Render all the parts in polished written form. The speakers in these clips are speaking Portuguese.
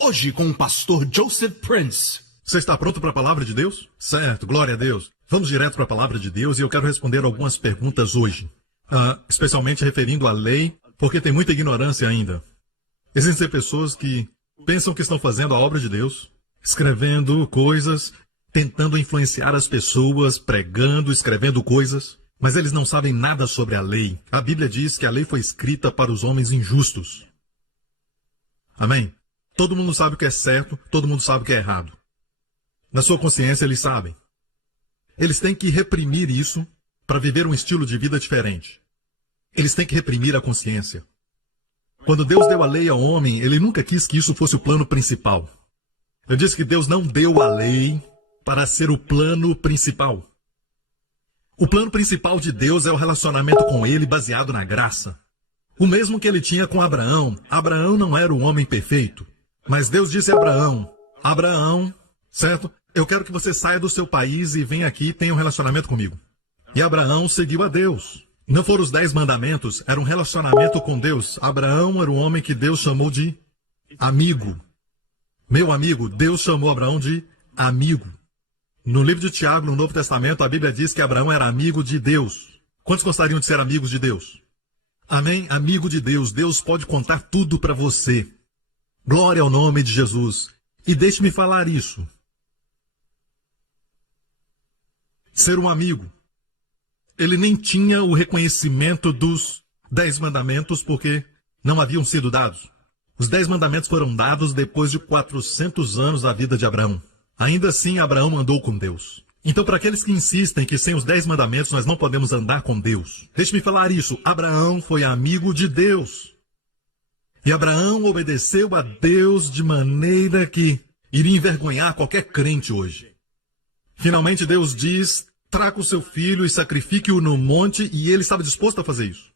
Hoje com o pastor Joseph Prince. Você está pronto para a palavra de Deus? Certo, glória a Deus. Vamos direto para a palavra de Deus e eu quero responder algumas perguntas hoje. Especialmente referindo à lei, porque tem muita ignorância ainda. Existem pessoas que pensam que estão fazendo a obra de Deus, escrevendo coisas, tentando influenciar as pessoas, pregando, escrevendo coisas, mas eles não sabem nada sobre a lei. A Bíblia diz que a lei foi escrita para os homens injustos. Amém? Todo mundo sabe o que é certo, todo mundo sabe o que é errado. Na sua consciência eles sabem. Eles têm que reprimir isso para viver um estilo de vida diferente. Eles têm que reprimir a consciência. Quando Deus deu a lei ao homem, ele nunca quis que isso fosse o plano principal. Eu disse que Deus não deu a lei para ser o plano principal. O plano principal de Deus é o relacionamento com ele baseado na graça. O mesmo que ele tinha com Abraão. Abraão não era o homem perfeito. Mas Deus disse a Abraão, Abraão, certo? Eu quero que você saia do seu país e venha aqui e tenha um relacionamento comigo. E Abraão seguiu a Deus. Não foram os 10 mandamentos, era um relacionamento com Deus. Abraão era um homem que Deus chamou de amigo. Meu amigo, Deus chamou Abraão de amigo. No livro de Tiago, no Novo Testamento, a Bíblia diz que Abraão era amigo de Deus. Quantos gostariam de ser amigos de Deus? Amém? Amigo de Deus. Deus pode contar tudo para você. Glória ao nome de Jesus. E deixe-me falar isso. Ser um amigo. Ele nem tinha o reconhecimento dos 10 mandamentos porque não haviam sido dados. Os 10 mandamentos foram dados depois de 400 anos da vida de Abraão. Ainda assim, Abraão andou com Deus. Então, para aqueles que insistem que sem os 10 mandamentos nós não podemos andar com Deus, deixe-me falar isso. Abraão foi amigo de Deus. E Abraão obedeceu a Deus de maneira que iria envergonhar qualquer crente hoje. Finalmente Deus diz, traga o seu filho e sacrifique-o no monte, e ele estava disposto a fazer isso.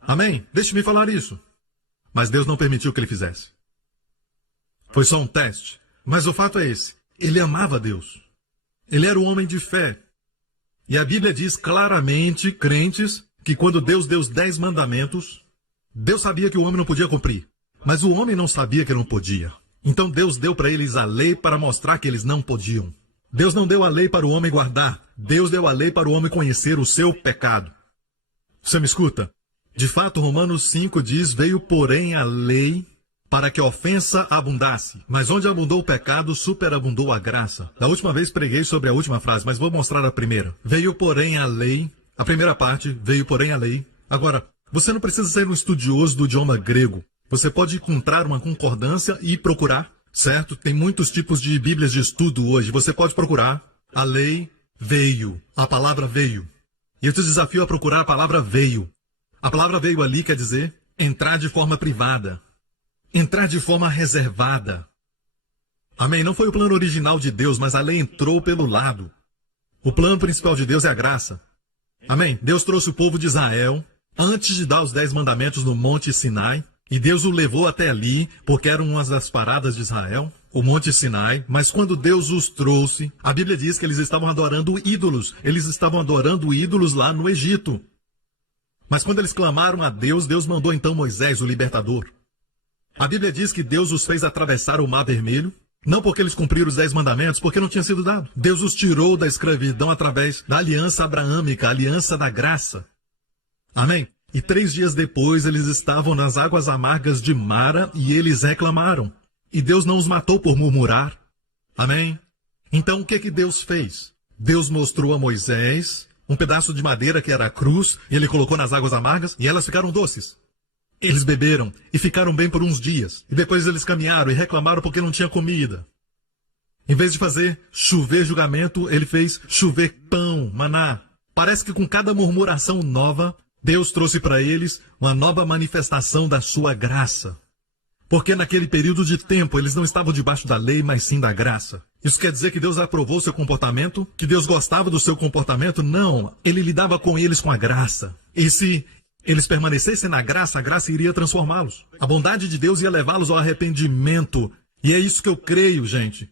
Amém? Deixe-me falar isso. Mas Deus não permitiu que ele fizesse. Foi só um teste. Mas o fato é esse. Ele amava Deus. Ele era um homem de fé. E a Bíblia diz claramente, crentes, que quando Deus deu os 10 mandamentos, Deus sabia que o homem não podia cumprir, mas o homem não sabia que não podia. Então Deus deu para eles a lei para mostrar que eles não podiam. Deus não deu a lei para o homem guardar. Deus deu a lei para o homem conhecer o seu pecado. Você me escuta? De fato, Romanos 5 diz, veio porém a lei para que a ofensa abundasse. Mas onde abundou o pecado, superabundou a graça. Da última vez preguei sobre a última frase, mas vou mostrar a primeira. Veio porém a lei, a primeira parte, veio porém a lei. Agora, você não precisa ser um estudioso do idioma grego. Você pode encontrar uma concordância e procurar, certo? Tem muitos tipos de bíblias de estudo hoje. Você pode procurar. A lei veio. A palavra veio. E eu te desafio a procurar a palavra veio. A palavra veio ali quer dizer entrar de forma privada. Entrar de forma reservada. Amém? Não foi o plano original de Deus, mas a lei entrou pelo lado. O plano principal de Deus é a graça. Amém? Deus trouxe o povo de Israel antes de dar os 10 mandamentos no Monte Sinai, e Deus o levou até ali, porque era uma das paradas de Israel, o Monte Sinai, mas quando Deus os trouxe, a Bíblia diz que eles estavam adorando ídolos, eles estavam adorando ídolos lá no Egito. Mas quando eles clamaram a Deus, Deus mandou então Moisés, o libertador. A Bíblia diz que Deus os fez atravessar o Mar Vermelho, não porque eles cumpriram os 10 mandamentos, porque não tinha sido dado. Deus os tirou da escravidão através da aliança abraâmica, a aliança da graça. Amém? E 3 dias depois eles estavam nas águas amargas de Mara e eles reclamaram. E Deus não os matou por murmurar. Amém? Então o que Deus fez? Deus mostrou a Moisés um pedaço de madeira que era a cruz, e ele colocou nas águas amargas e elas ficaram doces. Eles beberam e ficaram bem por uns dias. E depois eles caminharam e reclamaram porque não tinha comida. Em vez de fazer chover julgamento, ele fez chover pão, maná. Parece que com cada murmuração nova, Deus trouxe para eles uma nova manifestação da sua graça. Porque naquele período de tempo eles não estavam debaixo da lei, mas sim da graça. Isso quer dizer que Deus aprovou o seu comportamento? Que Deus gostava do seu comportamento? Não, ele lidava com eles com a graça. E se eles permanecessem na graça, a graça iria transformá-los. A bondade de Deus ia levá-los ao arrependimento. E é isso que eu creio, gente.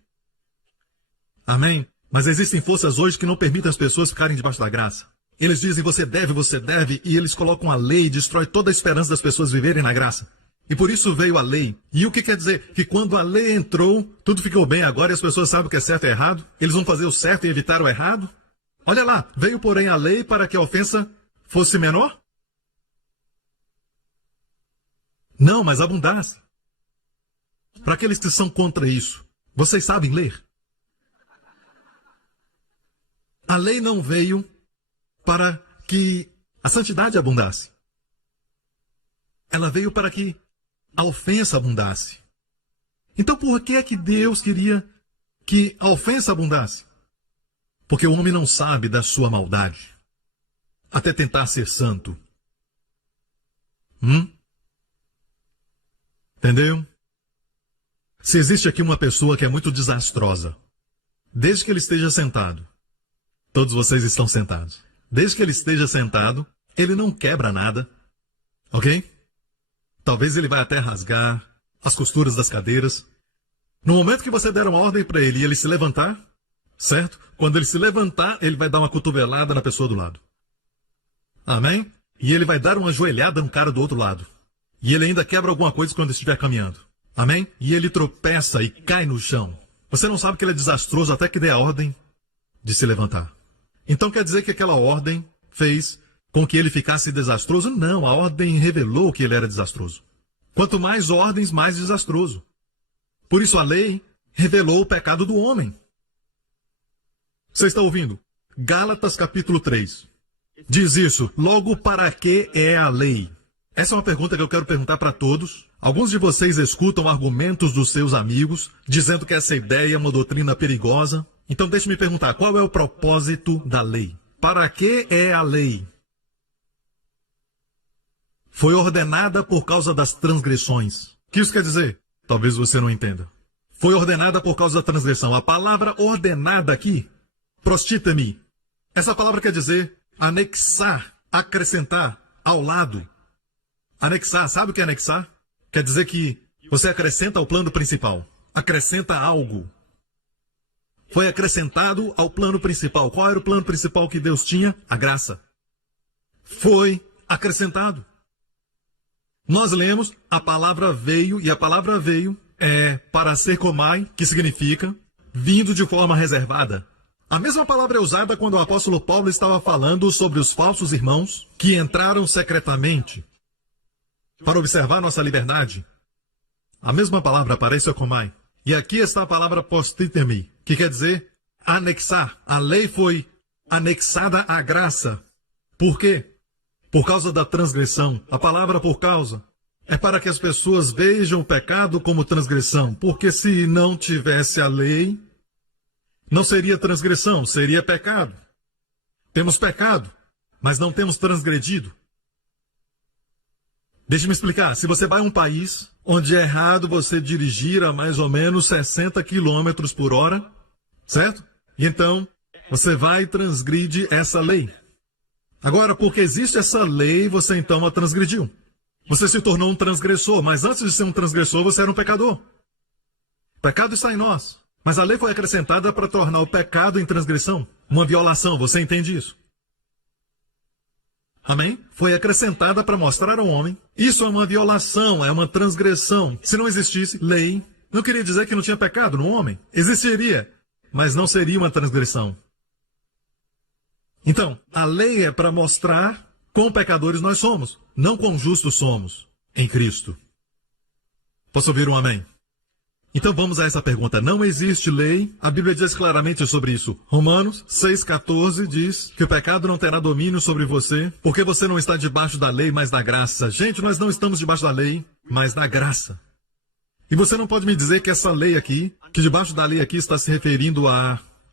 Amém? Mas existem forças hoje que não permitem as pessoas ficarem debaixo da graça. Eles dizem, você deve, e eles colocam a lei e destrói toda a esperança das pessoas viverem na graça. E por isso veio a lei. E o que quer dizer? Que quando a lei entrou, tudo ficou bem agora e as pessoas sabem o que é certo e errado? Eles vão fazer o certo e evitar o errado? Olha lá, veio porém a lei para que a ofensa fosse menor? Não, mas abundasse. Para aqueles que são contra isso, vocês sabem ler? A lei não veio para que a santidade abundasse. Ela veio para que a ofensa abundasse. Então por que é que Deus queria que a ofensa abundasse? Porque o homem não sabe da sua maldade, até tentar ser santo. Entendeu? Se existe aqui uma pessoa que é muito desastrosa, desde que ele esteja sentado, todos vocês estão sentados, desde que ele esteja sentado, ele não quebra nada, ok? Talvez ele vai até rasgar as costuras das cadeiras. No momento que você der uma ordem para ele e ele se levantar, certo? Quando ele se levantar, ele vai dar uma cotovelada na pessoa do lado. Amém? E ele vai dar uma joelhada no cara do outro lado. E ele ainda quebra alguma coisa quando estiver caminhando. Amém? E ele tropeça e cai no chão. Você não sabe que ele é desastroso até que dê a ordem de se levantar. Então quer dizer que aquela ordem fez com que ele ficasse desastroso? Não, a ordem revelou que ele era desastroso. Quanto mais ordens, mais desastroso. Por isso a lei revelou o pecado do homem. Você está ouvindo? Gálatas capítulo 3. Diz isso. Logo, para que é a lei? Essa é uma pergunta que eu quero perguntar para todos. Alguns de vocês escutam argumentos dos seus amigos, dizendo que essa ideia é uma doutrina perigosa. Então deixe-me perguntar, qual é o propósito da lei? Para que é a lei? Foi ordenada por causa das transgressões. O que isso quer dizer? Talvez você não entenda. Foi ordenada por causa da transgressão. A palavra ordenada aqui, prostita-me. Essa palavra quer dizer anexar, acrescentar, ao lado. Anexar, sabe o que é anexar? Quer dizer que você acrescenta ao plano principal. Acrescenta algo. Foi acrescentado ao plano principal. Qual era o plano principal que Deus tinha? A graça. Foi acrescentado. Nós lemos, a palavra veio, e a palavra veio é para ser comai, que significa vindo de forma reservada. A mesma palavra é usada quando o apóstolo Paulo estava falando sobre os falsos irmãos que entraram secretamente para observar nossa liberdade. A mesma palavra aparece comai. E aqui está a palavra postitemi, que quer dizer anexar. A lei foi anexada à graça. Por quê? Por causa da transgressão. A palavra por causa é para que as pessoas vejam o pecado como transgressão. Porque se não tivesse a lei, não seria transgressão, seria pecado. Temos pecado, mas não temos transgredido. Deixe-me explicar. Se você vai a um país onde é errado você dirigir a mais ou menos 60 km por hora, certo? E então, você vai e transgride essa lei. Agora, porque existe essa lei, você então a transgrediu. Você se tornou um transgressor, mas antes de ser um transgressor, você era um pecador. O pecado está em nós. Mas a lei foi acrescentada para tornar o pecado em transgressão. Uma violação, você entende isso? Amém? Foi acrescentada para mostrar ao homem. Isso é uma violação, é uma transgressão. Se não existisse lei, não queria dizer que não tinha pecado no homem. Existiria, mas não seria uma transgressão. Então, a lei é para mostrar quão pecadores nós somos, não quão justos somos em Cristo. Posso ouvir um amém? Então vamos a essa pergunta. Não existe lei? A Bíblia diz claramente sobre isso. Romanos 6,14 diz que o pecado não terá domínio sobre você, porque você não está debaixo da lei, mas da graça. Gente, nós não estamos debaixo da lei, mas da graça. E você não pode me dizer que essa lei aqui, que debaixo da lei aqui está se referindo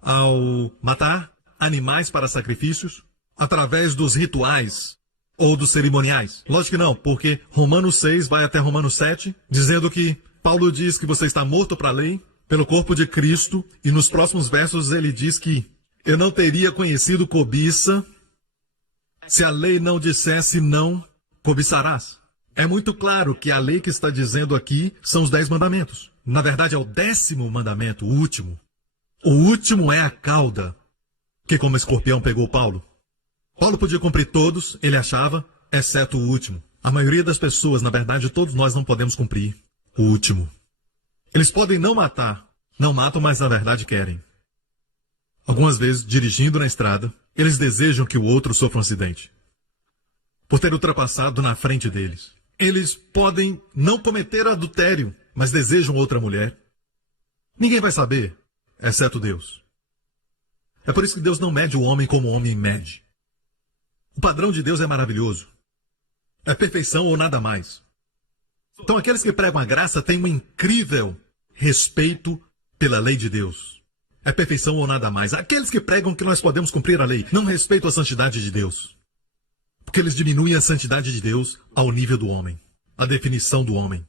ao matar animais para sacrifícios, através dos rituais ou dos cerimoniais. Lógico que não, porque Romanos 6 vai até Romanos 7, dizendo que Paulo diz que você está morto para a lei, pelo corpo de Cristo, e nos próximos versos ele diz que eu não teria conhecido cobiça se a lei não dissesse não cobiçarás. É muito claro que a lei que está dizendo aqui são os 10 mandamentos. Na verdade é o 10º mandamento, o último. O último é a cauda, que como escorpião pegou Paulo. Paulo podia cumprir todos, ele achava, exceto o último. A maioria das pessoas, na verdade, todos nós não podemos cumprir o último. Eles podem não matar, não matam, mas na verdade querem. Algumas vezes, dirigindo na estrada, eles desejam que o outro sofra um acidente, por ter ultrapassado na frente deles. Eles podem não cometer adultério, mas desejam outra mulher. Ninguém vai saber, exceto Deus. É por isso que Deus não mede o homem como o homem mede. O padrão de Deus é maravilhoso. É perfeição ou nada mais. Então aqueles que pregam a graça têm um incrível respeito pela lei de Deus. É perfeição ou nada mais. Aqueles que pregam que nós podemos cumprir a lei não respeitam a santidade de Deus. Porque eles diminuem a santidade de Deus ao nível do homem. A definição do homem.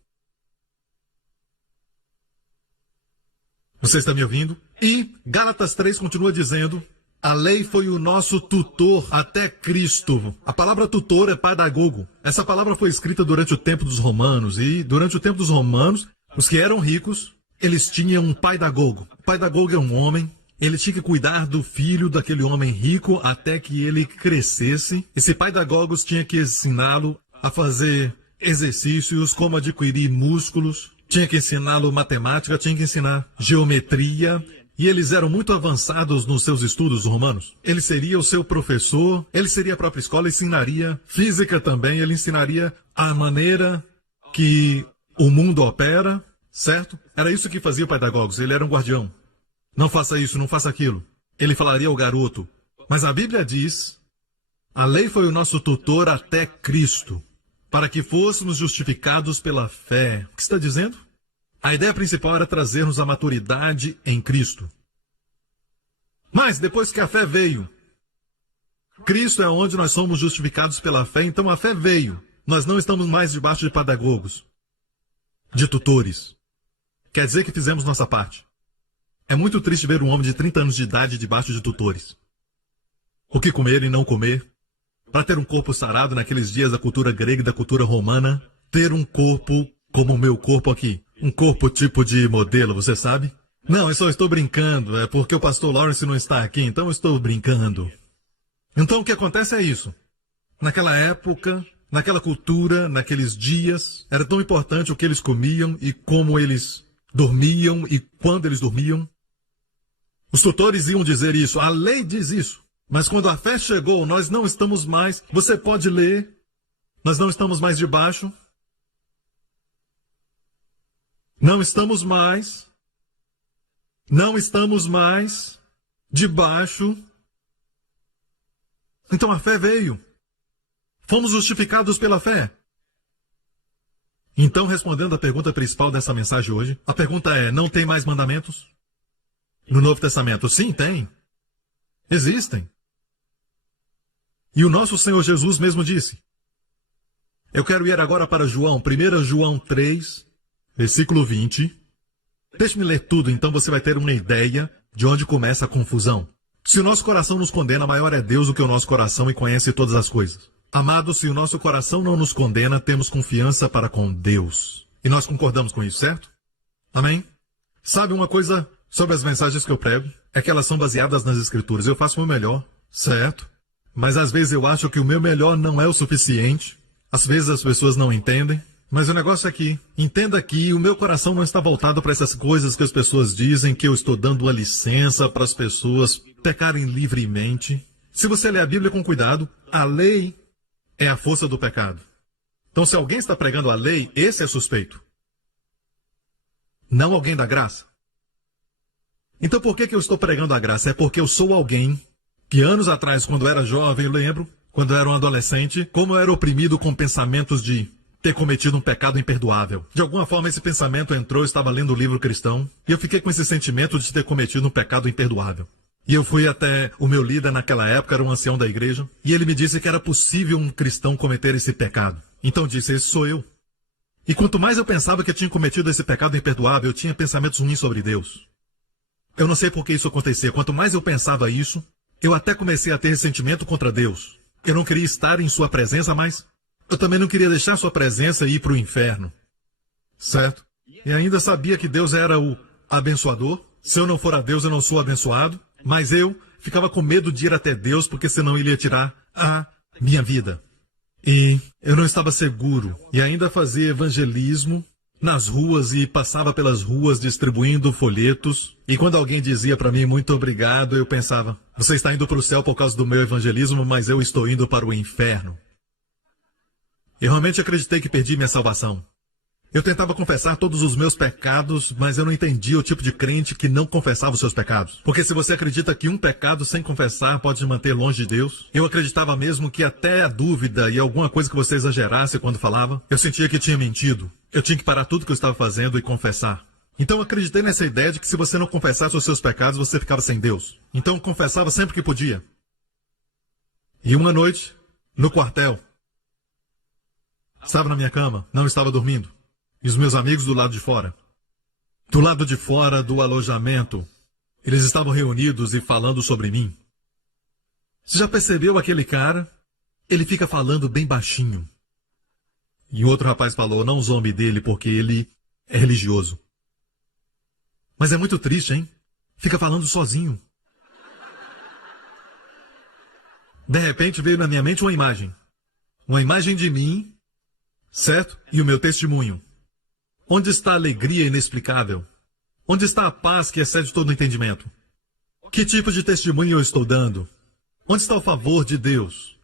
Você está me ouvindo? E Gálatas 3 continua dizendo: a lei foi o nosso tutor até Cristo. A palavra tutor é pedagogo. Essa palavra foi escrita durante o tempo dos romanos. E durante o tempo dos romanos, os que eram ricos, eles tinham um pedagogo. O pedagogo é um homem. Ele tinha que cuidar do filho daquele homem rico até que ele crescesse. Esse pedagogo tinha que ensiná-lo a fazer exercícios, como adquirir músculos. Tinha que ensiná-lo matemática, tinha que ensinar geometria. E eles eram muito avançados nos seus estudos romanos. Ele seria o seu professor, ele seria a própria escola, ensinaria física também, ele ensinaria a maneira que o mundo opera, certo? Era isso que fazia o pedagogos, ele era um guardião. Não faça isso, não faça aquilo. Ele falaria ao garoto. Mas a Bíblia diz, a lei foi o nosso tutor até Cristo, para que fôssemos justificados pela fé. O que está dizendo? A ideia principal era trazermos a maturidade em Cristo. Mas depois que a fé veio, Cristo é onde nós somos justificados pela fé, então a fé veio. Nós não estamos mais debaixo de pedagogos, de tutores. Quer dizer que fizemos nossa parte. É muito triste ver um homem de 30 anos de idade debaixo de tutores. O que comer e não comer. Para ter um corpo sarado naqueles dias da cultura grega e da cultura romana, ter um corpo como o meu corpo aqui. Um corpo tipo de modelo, você sabe? Não, eu só estou brincando. É porque o pastor Lawrence não está aqui, então eu estou brincando. Então o que acontece é isso. Naquela época, naquela cultura, naqueles dias, era tão importante o que eles comiam e como eles dormiam e quando eles dormiam. Os tutores iam dizer isso, a lei diz isso. Mas quando a fé chegou, nós não estamos mais, você pode ler, nós não estamos mais debaixo. Não estamos mais debaixo. Então a fé veio. Fomos justificados pela fé. Então, respondendo à pergunta principal dessa mensagem hoje, a pergunta é, não tem mais mandamentos? No Novo Testamento? Sim, tem. Existem. E o nosso Senhor Jesus mesmo disse. Eu quero ir agora para João, 1 João 3, versículo 20. Deixe-me ler tudo, então você vai ter uma ideia de onde começa a confusão. Se o nosso coração nos condena, maior é Deus do que o nosso coração e conhece todas as coisas. Amados, se o nosso coração não nos condena, temos confiança para com Deus. E nós concordamos com isso, certo? Amém? Sabe uma coisa sobre as mensagens que eu prego? É que elas são baseadas nas Escrituras. Eu faço o meu melhor, certo? Mas às vezes eu acho que o meu melhor não é o suficiente. Às vezes as pessoas não entendem. Mas o negócio é que, entenda que o meu coração não está voltado para essas coisas que as pessoas dizem, que eu estou dando uma licença para as pessoas pecarem livremente. Se você ler a Bíblia com cuidado, a lei é a força do pecado. Então, se alguém está pregando a lei, esse é suspeito. Não alguém da graça. Então, por que eu estou pregando a graça? É porque eu sou alguém que anos atrás, quando era jovem, eu lembro, quando eu era um adolescente, como eu era oprimido com pensamentos de ter cometido um pecado imperdoável. De alguma forma, esse pensamento entrou, eu estava lendo o livro cristão, e eu fiquei com esse sentimento de ter cometido um pecado imperdoável. E eu fui até o meu líder naquela época, era um ancião da igreja, e ele me disse que era possível um cristão cometer esse pecado. Então disse, esse sou eu. E quanto mais eu pensava que eu tinha cometido esse pecado imperdoável, eu tinha pensamentos ruins sobre Deus. Eu não sei por que isso acontecia. Quanto mais eu pensava isso, eu até comecei a ter ressentimento contra Deus. Eu não queria estar em sua presença, mas eu também não queria deixar sua presença e ir para o inferno. Certo? E ainda sabia que Deus era o abençoador. Se eu não for a Deus, eu não sou abençoado. Mas eu ficava com medo de ir até Deus, porque senão ele ia tirar a minha vida. E eu não estava seguro. E ainda fazia evangelismo nas ruas e passava pelas ruas distribuindo folhetos. E quando alguém dizia para mim, muito obrigado, eu pensava, você está indo para o céu por causa do meu evangelismo, mas eu estou indo para o inferno. Eu realmente acreditei que perdi minha salvação. Eu tentava confessar todos os meus pecados, mas eu não entendia o tipo de crente que não confessava os seus pecados. Porque se você acredita que um pecado sem confessar pode te manter longe de Deus, eu acreditava mesmo que até a dúvida e alguma coisa que você exagerasse quando falava, eu sentia que tinha mentido. Eu tinha que parar tudo que eu estava fazendo e confessar. Então eu acreditei nessa ideia de que se você não confessasse os seus pecados, você ficava sem Deus. Então eu confessava sempre que podia. E uma noite, no quartel, estava na minha cama, não estava dormindo. E os meus amigos do lado de fora. Do lado de fora do alojamento, eles estavam reunidos e falando sobre mim. Você já percebeu aquele cara? Ele fica falando bem baixinho. E outro rapaz falou, não zombe dele porque ele é religioso. Mas é muito triste, hein? Fica falando sozinho. De repente veio na minha mente uma imagem. Uma imagem de mim, certo? E o meu testemunho. Onde está a alegria inexplicável? Onde está a paz que excede todo entendimento? Que tipo de testemunho eu estou dando? Onde está o favor de Deus?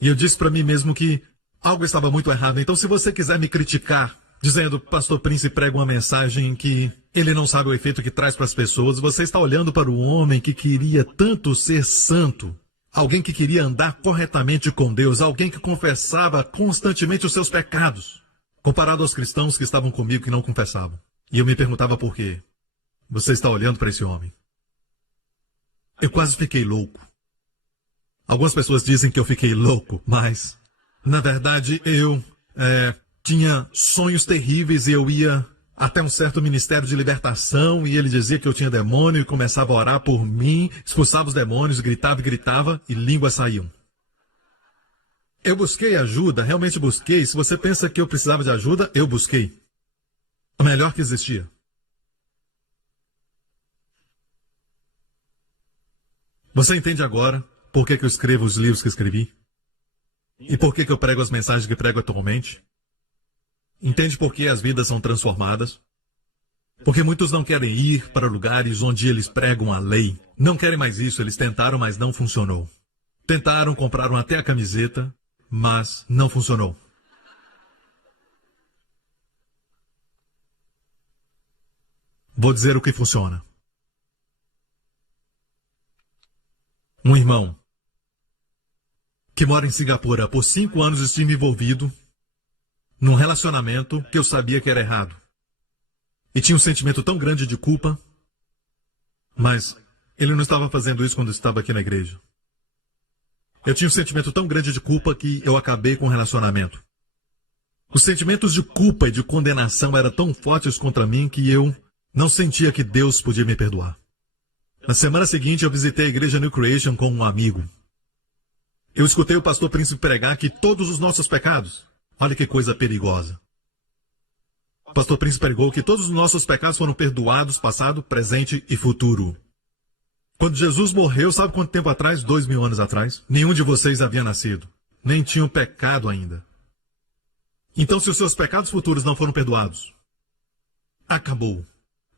E eu disse para mim mesmo que algo estava muito errado. Então, se você quiser me criticar, dizendo que o pastor Prince prega uma mensagem que ele não sabe o efeito que traz para as pessoas, você está olhando para o homem que queria tanto ser santo. Alguém que queria andar corretamente com Deus. Alguém que confessava constantemente os seus pecados. Comparado aos cristãos que estavam comigo que não confessavam. E eu me perguntava por quê. Você está olhando para esse homem. Eu quase fiquei louco. Algumas pessoas dizem que eu fiquei louco, mas, na verdade, eu tinha sonhos terríveis e eu ia até um certo ministério de libertação e ele dizia que eu tinha demônio e começava a orar por mim, expulsava os demônios, gritava e gritava e línguas saíam. Eu busquei ajuda, realmente busquei. Se você pensa que eu precisava de ajuda, eu busquei. O melhor que existia. Você entende agora por que eu escrevo os livros que escrevi? E por que eu prego as mensagens que prego atualmente? Entende por que as vidas são transformadas? Porque muitos não querem ir para lugares onde eles pregam a lei. Não querem mais isso, eles tentaram, mas não funcionou. Tentaram, compraram até a camiseta, mas não funcionou. Vou dizer o que funciona. Um irmão que mora em Singapura, por 5 anos estive envolvido num relacionamento que eu sabia que era errado. E tinha um sentimento tão grande de culpa, mas ele não estava fazendo isso quando estava aqui na igreja. Eu tinha um sentimento tão grande de culpa que eu acabei com o relacionamento. Os sentimentos de culpa e de condenação eram tão fortes contra mim que eu não sentia que Deus podia me perdoar. Na semana seguinte, eu visitei a igreja New Creation com um amigo. Eu escutei o pastor Prince pregar que todos os nossos pecados, olha que coisa perigosa. O pastor Prince pregou que todos os nossos pecados foram perdoados, passado, presente e futuro. Quando Jesus morreu, sabe quanto tempo atrás? 2000 anos atrás. Nenhum de vocês havia nascido. Nem tinham pecado ainda. Então, se os seus pecados futuros não foram perdoados, acabou.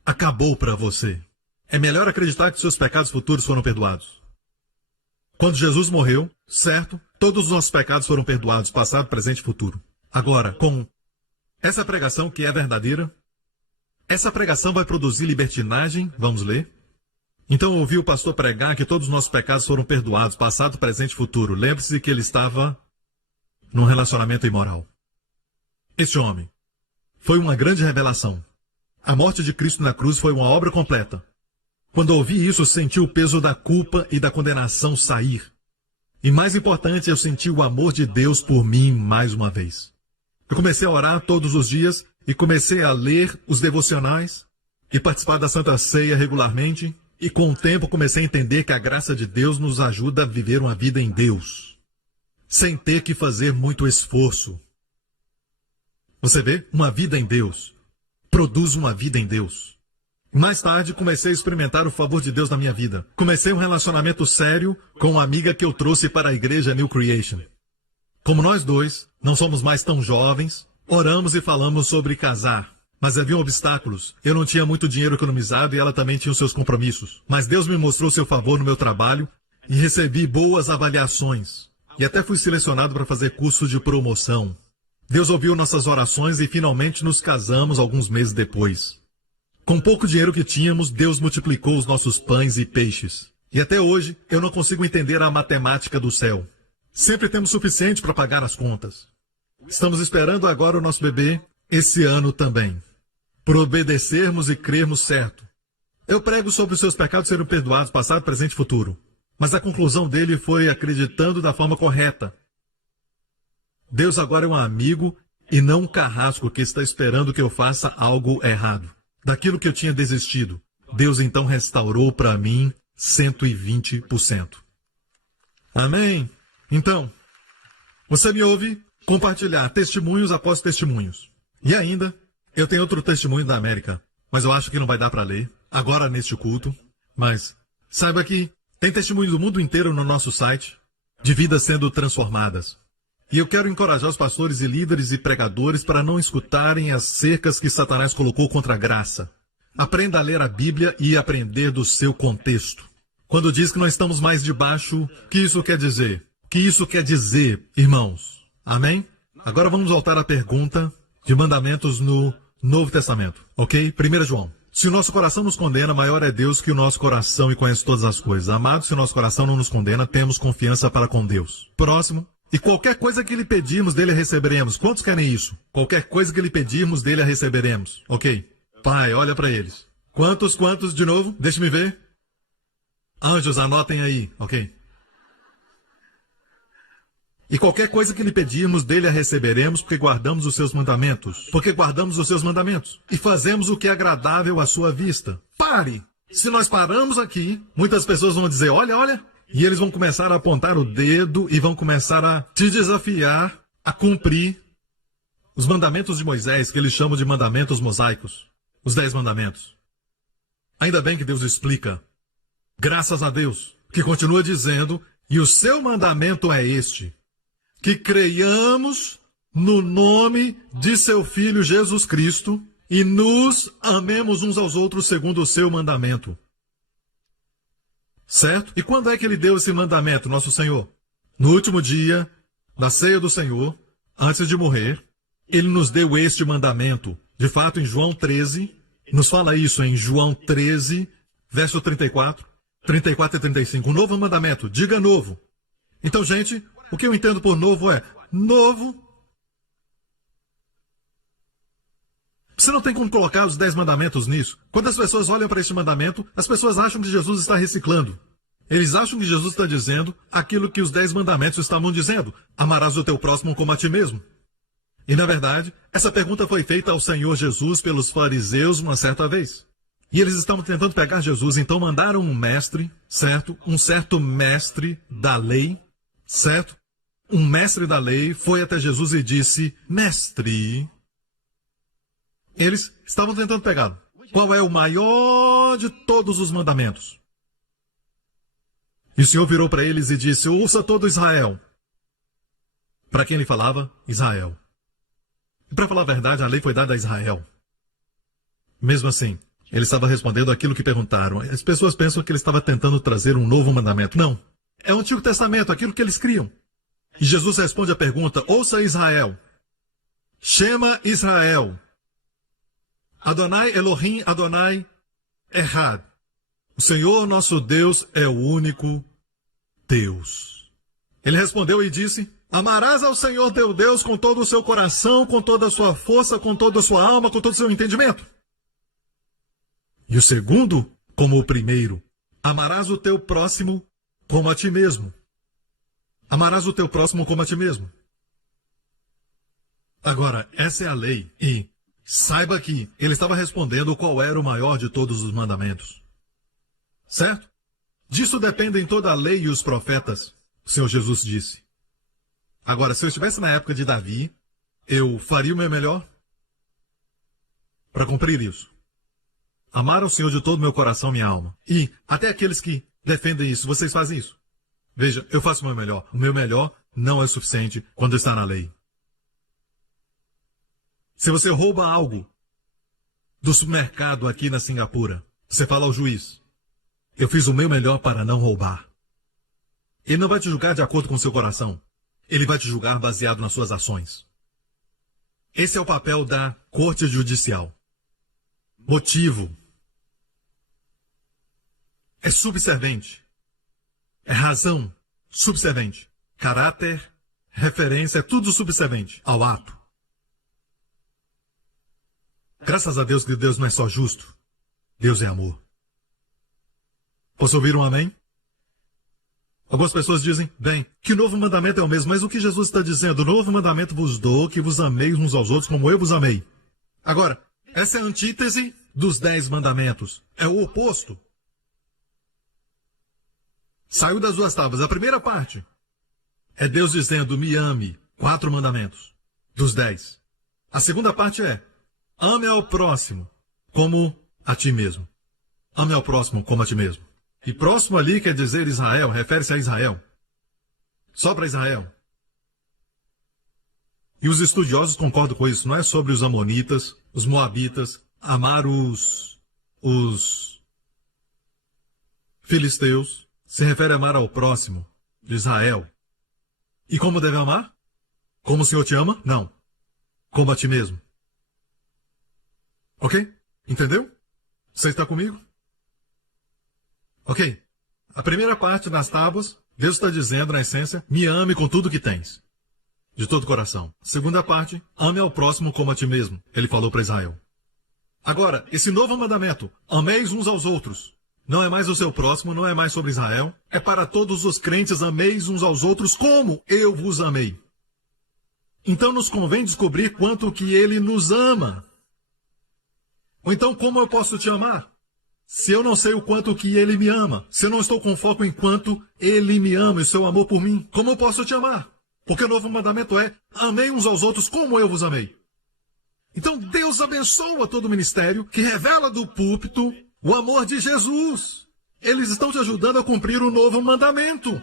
Acabou para você. É melhor acreditar que seus pecados futuros foram perdoados. Quando Jesus morreu, certo, todos os nossos pecados foram perdoados, passado, presente e futuro. Agora, com essa pregação que é verdadeira, essa pregação vai produzir libertinagem, vamos ler. Então eu ouvi o pastor pregar que todos os nossos pecados foram perdoados, passado, presente e futuro. Lembre-se que ele estava num relacionamento imoral. Este homem foi uma grande revelação. A morte de Cristo na cruz foi uma obra completa. Quando eu ouvi isso, eu senti o peso da culpa e da condenação sair. E mais importante, eu senti o amor de Deus por mim mais uma vez. Eu comecei a orar todos os dias e comecei a ler os devocionais e participar da Santa Ceia regularmente. E com o tempo comecei a entender que a graça de Deus nos ajuda a viver uma vida em Deus, sem ter que fazer muito esforço. Você vê? Uma vida em Deus produz uma vida em Deus. Mais tarde comecei a experimentar o favor de Deus na minha vida. Comecei um relacionamento sério com uma amiga que eu trouxe para a igreja New Creation. Como nós dois não somos mais tão jovens, oramos e falamos sobre casar. Mas haviam obstáculos. Eu não tinha muito dinheiro economizado e ela também tinha os seus compromissos. Mas Deus me mostrou seu favor no meu trabalho e recebi boas avaliações. E até fui selecionado para fazer curso de promoção. Deus ouviu nossas orações e finalmente nos casamos alguns meses depois. Com pouco dinheiro que tínhamos, Deus multiplicou os nossos pães e peixes. E até hoje, eu não consigo entender a matemática do céu. Sempre temos suficiente para pagar as contas. Estamos esperando agora o nosso bebê, esse ano também. Por obedecermos e crermos certo. Eu prego sobre os seus pecados serem perdoados, passado, presente e futuro. Mas a conclusão dele foi acreditando da forma correta. Deus agora é um amigo e não um carrasco que está esperando que eu faça algo errado. Daquilo que eu tinha desistido, Deus então restaurou para mim 120%. Amém? Então, você me ouve compartilhar testemunhos após testemunhos. E ainda, eu tenho outro testemunho da América, mas eu acho que não vai dar para ler agora neste culto. Mas saiba que tem testemunho do mundo inteiro no nosso site, de vidas sendo transformadas. E eu quero encorajar os pastores e líderes e pregadores para não escutarem as cercas que Satanás colocou contra a graça. Aprenda a ler a Bíblia e aprender do seu contexto. Quando diz que nós estamos mais debaixo, o que isso quer dizer? O que isso quer dizer, irmãos? Amém? Agora vamos voltar à pergunta de mandamentos no Novo Testamento, ok? 1 João. Se o nosso coração nos condena, maior é Deus que o nosso coração e conhece todas as coisas. Amados, se o nosso coração não nos condena, temos confiança para com Deus. Próximo. E qualquer coisa que lhe pedirmos, dele a receberemos. Quantos querem isso? Qualquer coisa que lhe pedirmos, dele a receberemos. Ok. Pai, olha para eles. Quantos, de novo? Deixe-me ver. Anjos, anotem aí. Ok. E qualquer coisa que lhe pedirmos, dele a receberemos, porque guardamos os seus mandamentos. Porque guardamos os seus mandamentos. E fazemos o que é agradável à sua vista. Pare! Se nós paramos aqui, muitas pessoas vão dizer, olha. E eles vão começar a apontar o dedo e vão começar a te desafiar a cumprir os mandamentos de Moisés, que eles chamam de mandamentos mosaicos. Os 10 mandamentos. Ainda bem que Deus explica. Graças a Deus, que continua dizendo, e o seu mandamento é este, que creiamos no nome de seu Filho Jesus Cristo e nos amemos uns aos outros segundo o seu mandamento. Certo? E quando é que ele deu esse mandamento, nosso Senhor? No último dia da ceia do Senhor, antes de morrer, ele nos deu este mandamento. De fato, em João 13, nos fala isso em João 13, verso 34 e 35. Um novo mandamento, diga novo. Então, gente, o que eu entendo por novo é, novo. Você não tem como colocar os 10 mandamentos nisso. Quando as pessoas olham para este mandamento, as pessoas acham que Jesus está reciclando. Eles acham que Jesus está dizendo aquilo que os 10 mandamentos estavam dizendo. Amarás o teu próximo como a ti mesmo. E, na verdade, essa pergunta foi feita ao Senhor Jesus pelos fariseus uma certa vez. E eles estavam tentando pegar Jesus, então mandaram um mestre, certo? Um certo mestre da lei, certo? Um mestre da lei foi até Jesus e disse, mestre... Eles estavam tentando pegá-lo. Qual é o maior de todos os mandamentos? E o Senhor virou para eles e disse, ouça todo Israel. Para quem ele falava? Israel. E para falar a verdade, a lei foi dada a Israel. Mesmo assim, ele estava respondendo aquilo que perguntaram. As pessoas pensam que ele estava tentando trazer um novo mandamento. Não. É o Antigo Testamento, aquilo que eles criam. E Jesus responde a pergunta, ouça Israel. Shema Israel. Adonai Elohim Adonai Echad. O Senhor nosso Deus é o único Deus. Ele respondeu e disse, amarás ao Senhor teu Deus com todo o seu coração, com toda a sua força, com toda a sua alma, com todo o seu entendimento. E o segundo, como o primeiro, amarás o teu próximo como a ti mesmo. Amarás o teu próximo como a ti mesmo. Agora, essa é a lei e... saiba que ele estava respondendo qual era o maior de todos os mandamentos. Certo? Disso dependem toda a lei e os profetas, o Senhor Jesus disse. Agora, se eu estivesse na época de Davi, eu faria o meu melhor para cumprir isso. Amar ao Senhor de todo o meu coração e minha alma. E até aqueles que defendem isso, vocês fazem isso. Veja, eu faço o meu melhor. O meu melhor não é suficiente quando está na lei. Se você rouba algo do supermercado aqui na Singapura, você fala ao juiz, eu fiz o meu melhor para não roubar. Ele não vai te julgar de acordo com o seu coração. Ele vai te julgar baseado nas suas ações. Esse é o papel da corte judicial. Motivo. É subservente. É razão. Subservente. Caráter, referência, é tudo subservente ao ato. Graças a Deus que Deus não é só justo. Deus é amor. Posso ouvir um amém? Algumas pessoas dizem, bem, que o novo mandamento é o mesmo, mas o que Jesus está dizendo? O novo mandamento vos dou, que vos ameis uns aos outros como eu vos amei. Agora, essa é a antítese dos 10 mandamentos. É o oposto. Saiu das 2 tábuas. A primeira parte é Deus dizendo, me ame. 4 mandamentos dos 10. A segunda parte é, ame ao próximo como a ti mesmo. Ame ao próximo como a ti mesmo. E próximo ali quer dizer Israel, refere-se a Israel. Só para Israel. E os estudiosos concordam com isso. Não é sobre os amonitas, os moabitas, amar os filisteus. Se refere a amar ao próximo, de Israel. E como deve amar? Como o Senhor te ama? Não. Como a ti mesmo. Ok? Entendeu? Você está comigo? Ok. A primeira parte das tábuas, Deus está dizendo, na essência, me ame com tudo que tens. De todo o coração. Segunda parte, ame ao próximo como a ti mesmo. Ele falou para Israel. Agora, esse novo mandamento, ameis uns aos outros. Não é mais o seu próximo, não é mais sobre Israel. É para todos os crentes, ameis uns aos outros como eu vos amei. Então nos convém descobrir quanto que ele nos ama. Ou então, como eu posso te amar? Se eu não sei o quanto que ele me ama, se eu não estou com foco em quanto ele me ama e o seu amor por mim, como eu posso te amar? Porque o novo mandamento é, amei uns aos outros como eu vos amei. Então Deus abençoa todo o ministério que revela do púlpito o amor de Jesus. Eles estão te ajudando a cumprir o novo mandamento.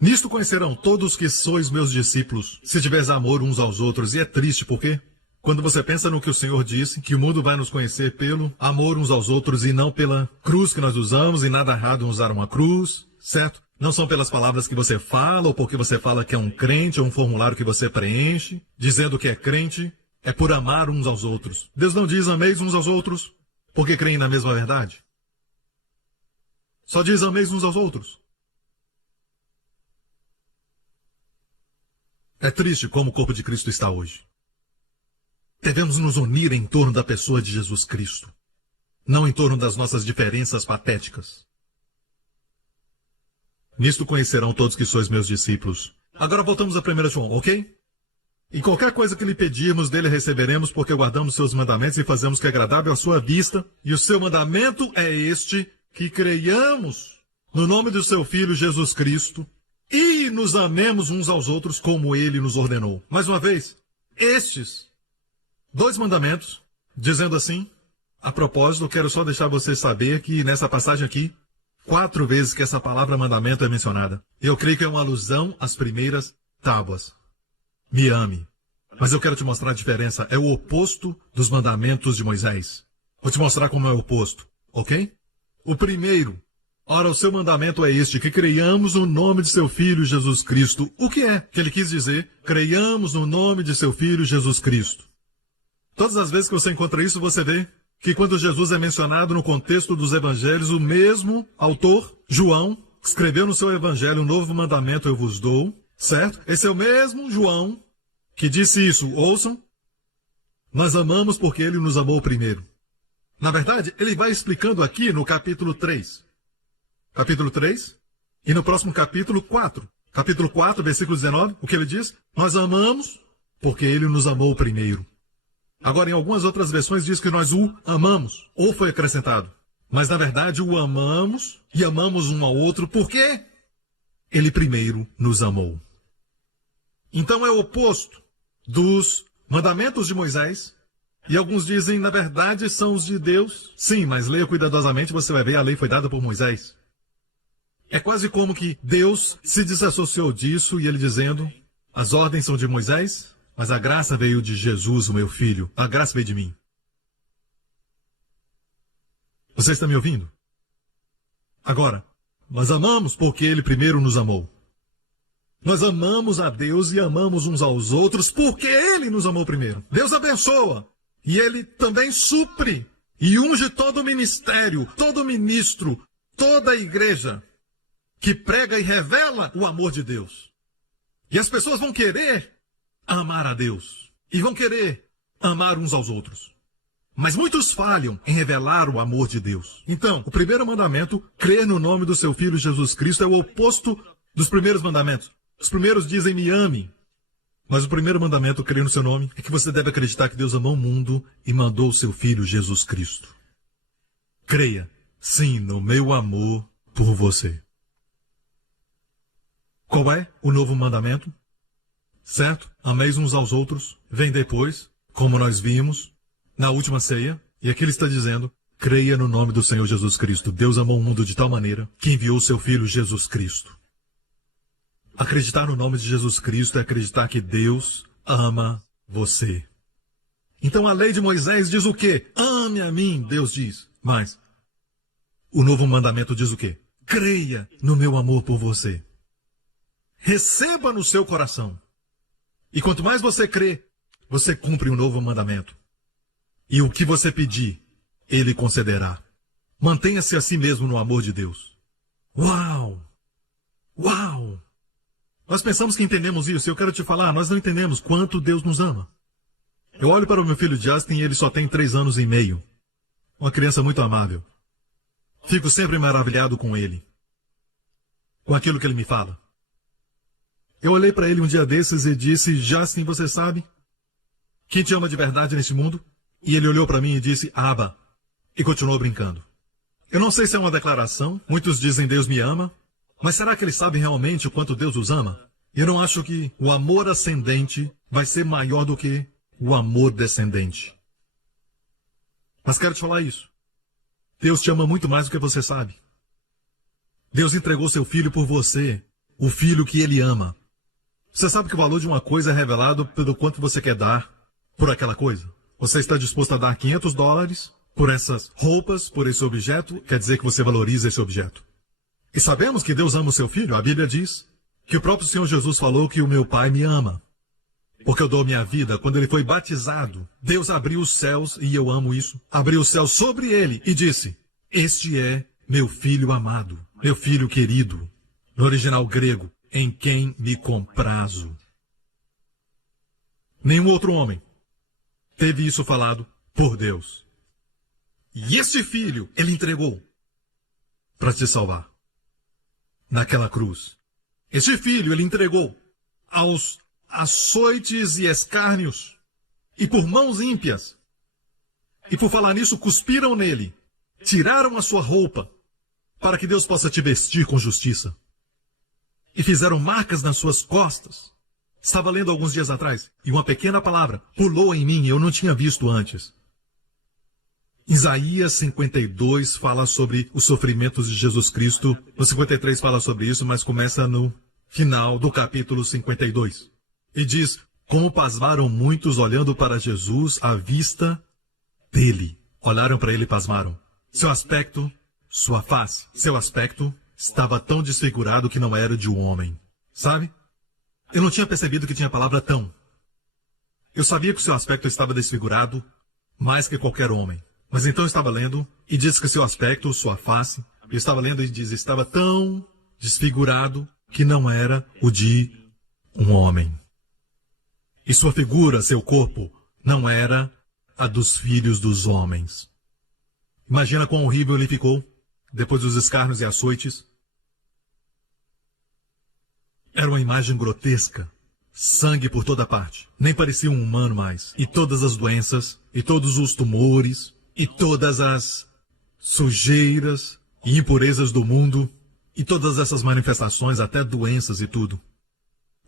Nisto conhecerão todos que sois meus discípulos, se tiveres amor uns aos outros. E é triste, porque quando você pensa no que o Senhor disse, que o mundo vai nos conhecer pelo amor uns aos outros e não pela cruz que nós usamos, e nada errado em usar uma cruz, certo? Não são pelas palavras que você fala, ou porque você fala que é um crente, ou um formulário que você preenche, dizendo que é crente, é por amar uns aos outros. Deus não diz ameis uns aos outros, porque creem na mesma verdade. Só diz ameis uns aos outros. É triste como o corpo de Cristo está hoje. Devemos nos unir em torno da pessoa de Jesus Cristo, não em torno das nossas diferenças patéticas. Nisto conhecerão todos que sois meus discípulos. Agora voltamos a 1 João, ok? E qualquer coisa que lhe pedirmos, dele receberemos, porque guardamos seus mandamentos e fazemos o que é agradável à sua vista. E o seu mandamento é este, que creiamos no nome do seu Filho Jesus Cristo, e nos amemos uns aos outros como ele nos ordenou. Mais uma vez, estes 2 mandamentos, dizendo assim, a propósito, quero só deixar você saber que nessa passagem aqui, 4 vezes que essa palavra mandamento é mencionada. Eu creio que é uma alusão às primeiras tábuas. Me ame. Mas eu quero te mostrar a diferença. É o oposto dos mandamentos de Moisés. Vou te mostrar como é o oposto, ok? O primeiro, ora, o seu mandamento é este, que creiamos no nome de seu Filho Jesus Cristo. O que é que ele quis dizer? Creiamos no nome de seu Filho Jesus Cristo. Todas as vezes que você encontra isso, você vê que quando Jesus é mencionado no contexto dos evangelhos, o mesmo autor, João, escreveu no seu evangelho, um novo mandamento eu vos dou, certo? Esse é o mesmo João que disse isso. Ouçam, nós amamos porque ele nos amou primeiro. Na verdade, ele vai explicando aqui no capítulo 3. Capítulo 3, e no próximo capítulo 4. Capítulo 4, versículo 19, o que ele diz? Nós amamos porque ele nos amou primeiro. Agora, em algumas outras versões diz que nós o amamos, ou foi acrescentado. Mas, na verdade, o amamos e amamos um ao outro porque ele primeiro nos amou. Então, é o oposto dos mandamentos de Moisés, E alguns dizem, na verdade, são os de Deus. Sim, mas leia cuidadosamente, você vai ver, a lei foi dada por Moisés. É quase como que Deus se desassociou disso e ele dizendo, as ordens são de Moisés, mas a graça veio de Jesus, o meu filho. A graça veio de mim. Você está me ouvindo? Agora, nós amamos porque ele primeiro nos amou. Nós amamos a Deus e amamos uns aos outros porque ele nos amou primeiro. Deus abençoa. E ele também supre e unge todo o ministério, todo ministro, toda a igreja que prega e revela o amor de Deus. E as pessoas vão querer amar a Deus e vão querer amar uns aos outros. Mas muitos falham em revelar o amor de Deus. Então, o primeiro mandamento, crer no nome do seu Filho Jesus Cristo, é o oposto dos primeiros mandamentos. Os primeiros dizem, me ame. Mas o primeiro mandamento, crer no seu nome, é que você deve acreditar que Deus amou o mundo e mandou o seu Filho Jesus Cristo. Creia, sim, no meu amor por você. Qual é o novo mandamento? Certo? Ameis uns aos outros. Vem depois, como nós vimos na última ceia. E aqui ele está dizendo, creia no nome do Senhor Jesus Cristo. Deus amou o mundo de tal maneira que enviou o seu Filho Jesus Cristo. Acreditar no nome de Jesus Cristo é acreditar que Deus ama você. Então a lei de Moisés diz o quê? Ame a mim, Deus diz. Mas o novo mandamento diz o quê? Creia no meu amor por você. Receba no seu coração. E quanto mais você crê, você cumpre o novo mandamento. E o que você pedir, ele concederá. Mantenha-se a si mesmo no amor de Deus. Uau! Uau! Nós pensamos que entendemos isso, e eu quero te falar, nós não entendemos quanto Deus nos ama. Eu olho para o meu filho Justin e ele só tem 3 anos e meio. Uma criança muito amável. Fico sempre maravilhado com ele. Com aquilo que ele me fala. Eu olhei para ele um dia desses e disse, Justin, você sabe quem te ama de verdade neste mundo? E ele olhou para mim e disse, Abba. E continuou brincando. Eu não sei se é uma declaração, muitos dizem Deus me ama. Mas será que eles sabem realmente o quanto Deus os ama? Eu não acho que o amor ascendente vai ser maior do que o amor descendente. Mas quero te falar isso. Deus te ama muito mais do que você sabe. Deus entregou seu filho por você, o filho que ele ama. Você sabe que o valor de uma coisa é revelado pelo quanto você quer dar por aquela coisa? Você está disposto a dar $500 por essas roupas, por esse objeto? Quer dizer que você valoriza esse objeto. E sabemos que Deus ama o seu filho. A Bíblia diz que o próprio Senhor Jesus falou que o meu Pai me ama. Porque eu dou minha vida. Quando ele foi batizado, Deus abriu os céus, e eu amo isso, abriu os céus sobre ele e disse, este é meu filho amado, meu filho querido. No original grego, em quem me comprazo. Nenhum outro homem teve isso falado por Deus. E esse filho ele entregou para te salvar. Naquela cruz. Este filho ele entregou aos açoites e escárnios, e por mãos ímpias. E por falar nisso, cuspiram nele, tiraram a sua roupa, para que Deus possa te vestir com justiça. E fizeram marcas nas suas costas. Estava lendo alguns dias atrás, e uma pequena palavra pulou em mim, eu não tinha visto antes. Isaías 52 fala sobre os sofrimentos de Jesus Cristo. No 53 fala sobre isso, mas começa no final do capítulo 52. E diz, como pasmaram muitos olhando para Jesus à vista dele. Olharam para ele e pasmaram. Seu aspecto, sua face, seu aspecto estava tão desfigurado que não era de um homem. Sabe? Eu não tinha percebido que tinha a palavra tão. Eu sabia que o seu aspecto estava desfigurado mais que qualquer homem. Mas então eu estava lendo, e diz que seu aspecto, sua face, eu estava lendo e diz, estava tão desfigurado que não era o de um homem. E sua figura, seu corpo, não era a dos filhos dos homens. Imagina quão horrível ele ficou, depois dos escárnios e açoites. Era uma imagem grotesca. Sangue por toda parte. Nem parecia um humano mais. E todas as doenças, e todos os tumores, e todas as sujeiras e impurezas do mundo, e todas essas manifestações, até doenças e tudo,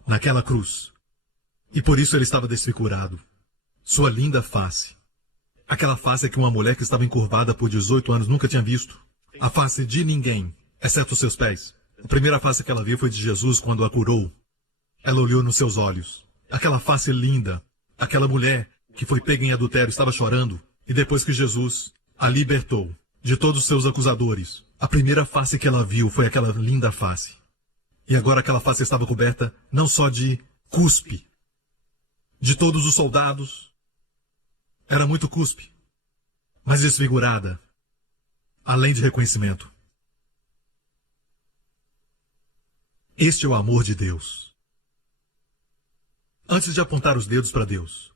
naquela cruz. E por isso ele estava desfigurado. Sua linda face Aquela face que uma mulher que estava encurvada por 18 anos nunca tinha visto. A face de ninguém, exceto os seus pés. A primeira face que ela viu foi de Jesus quando a curou. Ela olhou nos seus olhos. Aquela face linda, aquela mulher que foi pega em adultério estava chorando. E depois que Jesus a libertou de todos os seus acusadores, a primeira face que ela viu foi aquela linda face. E agora aquela face estava coberta não só de cuspe, de todos os soldados. Era muito cuspe, mas desfigurada, além de reconhecimento. Este é o amor de Deus. Antes de apontar os dedos para Deus,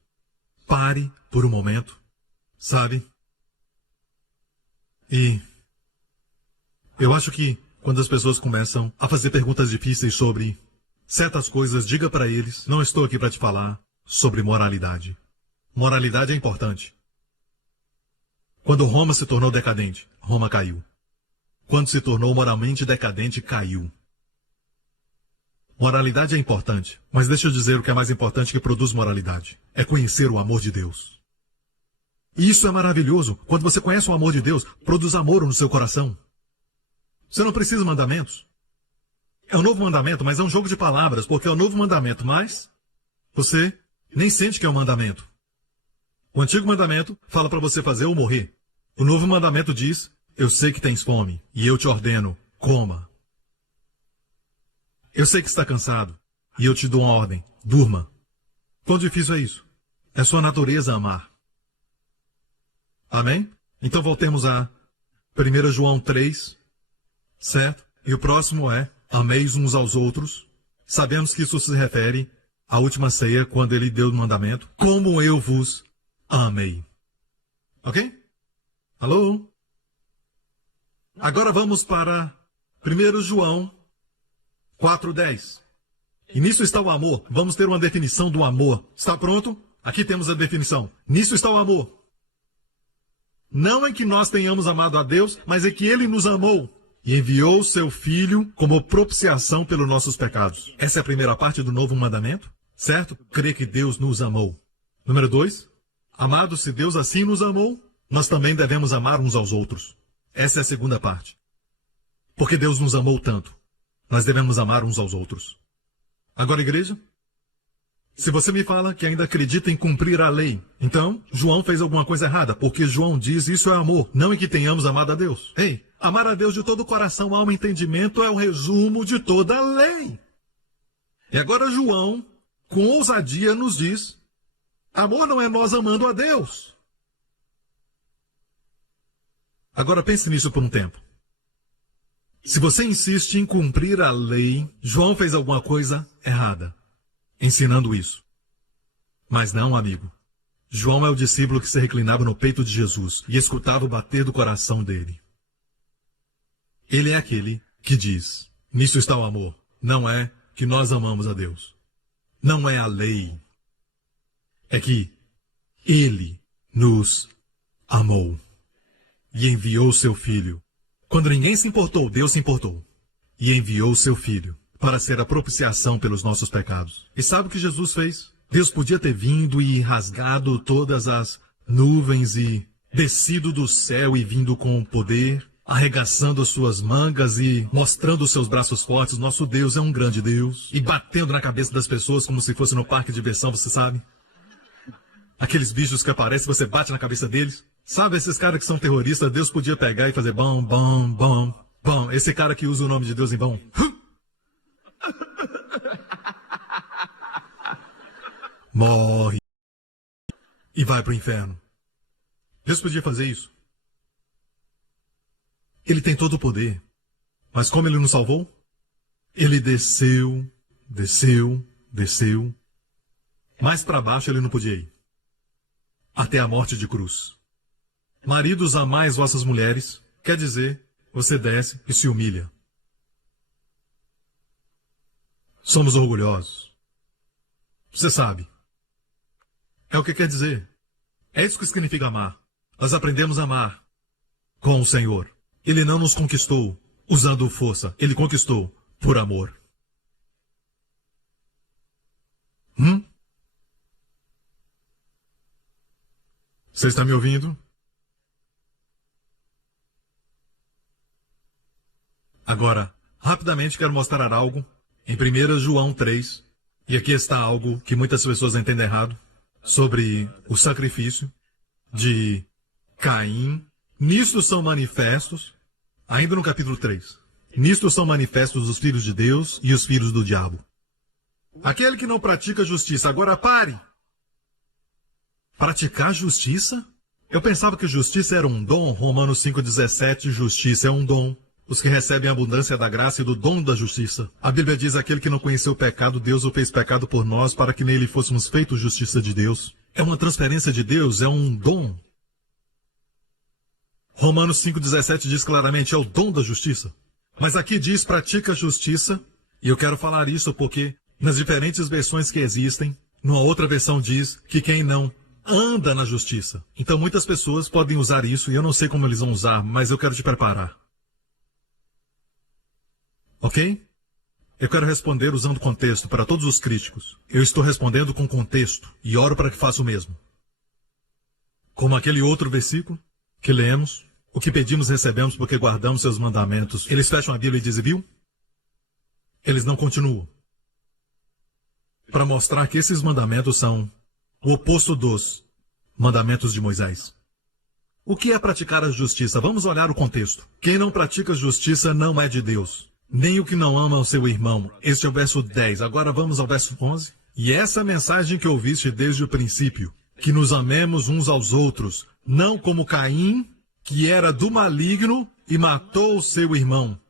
pare por um momento, sabe? E eu acho que quando as pessoas começam a fazer perguntas difíceis sobre certas coisas, diga para eles, não estou aqui para te falar sobre moralidade. Moralidade é importante. Quando Roma se tornou decadente, Roma caiu. Quando se tornou moralmente decadente, caiu. Moralidade é importante, mas deixa eu dizer o que é mais importante que produz moralidade. É conhecer o amor de Deus. E isso é maravilhoso. Quando você conhece o amor de Deus, produz amor no seu coração. Você não precisa de mandamentos. É um novo mandamento, mas é um jogo de palavras, porque é um novo mandamento, mas você nem sente que é um mandamento. O antigo mandamento fala para você fazer ou morrer. O novo mandamento diz, eu sei que tens fome, e eu te ordeno, coma. Eu sei que está cansado, e eu te dou uma ordem, durma. Quão difícil é isso? É sua natureza amar. Amém? Então voltemos a 1 João 3, certo? E o próximo é, ameis uns aos outros. Sabemos que isso se refere à última ceia, quando ele deu o mandamento, como eu vos amei. Ok? Alô? Agora vamos para 1 João 4:10. E nisso está o amor. Vamos ter uma definição do amor. Está pronto? Aqui temos a definição. Nisso está o amor. Não é que nós tenhamos amado a Deus, mas é que Ele nos amou e enviou seu Filho como propiciação pelos nossos pecados. Essa é a primeira parte do novo mandamento, certo? Crer que Deus nos amou. Número 2. Amados, se Deus assim nos amou, nós também devemos amar uns aos outros. Essa é a segunda parte. Porque Deus nos amou tanto, nós devemos amar uns aos outros. Agora, igreja, se você me fala que ainda acredita em cumprir a lei, então João fez alguma coisa errada, porque João diz isso é amor, não em que tenhamos amado a Deus. Ei, amar a Deus de todo o coração, alma e entendimento é o resumo de toda a lei. E agora João, com ousadia, nos diz, amor não é nós amando a Deus. Agora pense nisso por um tempo. Se você insiste em cumprir a lei, João fez alguma coisa errada, ensinando isso. Mas não, amigo. João é o discípulo que se reclinava no peito de Jesus e escutava o bater do coração dele. Ele é aquele que diz, nisso está o amor, não é que nós amamos a Deus. Não é a lei. É que Ele nos amou e enviou seu Filho. Quando ninguém se importou, Deus se importou e enviou seu Filho para ser a propiciação pelos nossos pecados. E sabe o que Jesus fez? Deus podia ter vindo e rasgado todas as nuvens e descido do céu e vindo com poder, arregaçando as suas mangas e mostrando os seus braços fortes. Nosso Deus é um grande Deus. E batendo na cabeça das pessoas como se fosse no parque de diversão, você sabe? Aqueles bichos que aparecem, você bate na cabeça deles. Sabe, esses caras que são terroristas, Deus podia pegar e fazer bom, bom, bom, bom. Esse cara que usa o nome de Deus em vão. Morre. E vai para o inferno. Deus podia fazer isso. Ele tem todo o poder. Mas como ele nos salvou? Ele desceu, desceu, desceu. Mais para baixo ele não podia ir. Até a morte de cruz. Maridos, amais vossas mulheres, quer dizer, você desce e se humilha. Somos orgulhosos. Você sabe. É o que quer dizer. É isso que significa amar. Nós aprendemos a amar com o Senhor. Ele não nos conquistou usando força. Ele conquistou por amor. Você está me ouvindo? Agora, rapidamente quero mostrar algo em 1 João 3, e aqui está algo que muitas pessoas entendem errado, sobre o sacrifício de Caim. Nisto são manifestos, ainda no capítulo 3, nisto são manifestos os filhos de Deus e os filhos do diabo. Aquele que não pratica justiça. Agora pare! Praticar justiça? Eu pensava que justiça era um dom. Romanos 5,17, justiça é um dom. Os que recebem a abundância da graça e do dom da justiça. A Bíblia diz: aquele que não conheceu o pecado, Deus o fez pecado por nós, para que nele fôssemos feitos justiça de Deus. É uma transferência de Deus, é um dom. Romanos 5,17 diz claramente, é o dom da justiça. Mas aqui diz, pratica a justiça, e eu quero falar isso porque, nas diferentes versões que existem, numa outra versão diz que quem não anda na justiça. Então muitas pessoas podem usar isso, e eu não sei como eles vão usar, mas eu quero te preparar. Ok? Eu quero responder usando contexto para todos os críticos. Eu estou respondendo com contexto e oro para que faça o mesmo. Como aquele outro versículo que lemos, o que pedimos recebemos porque guardamos seus mandamentos. Eles fecham a Bíblia e dizem, viu? Eles não continuam. Para mostrar que esses mandamentos são o oposto dos mandamentos de Moisés. O que é praticar a justiça? Vamos olhar o contexto. Quem não pratica justiça não é de Deus. Nem o que não ama o seu irmão. Este é o verso 10. Agora vamos ao verso 11. E essa mensagem que ouviste desde o princípio, que nos amemos uns aos outros, não como Caim, que era do maligno e matou o seu irmão.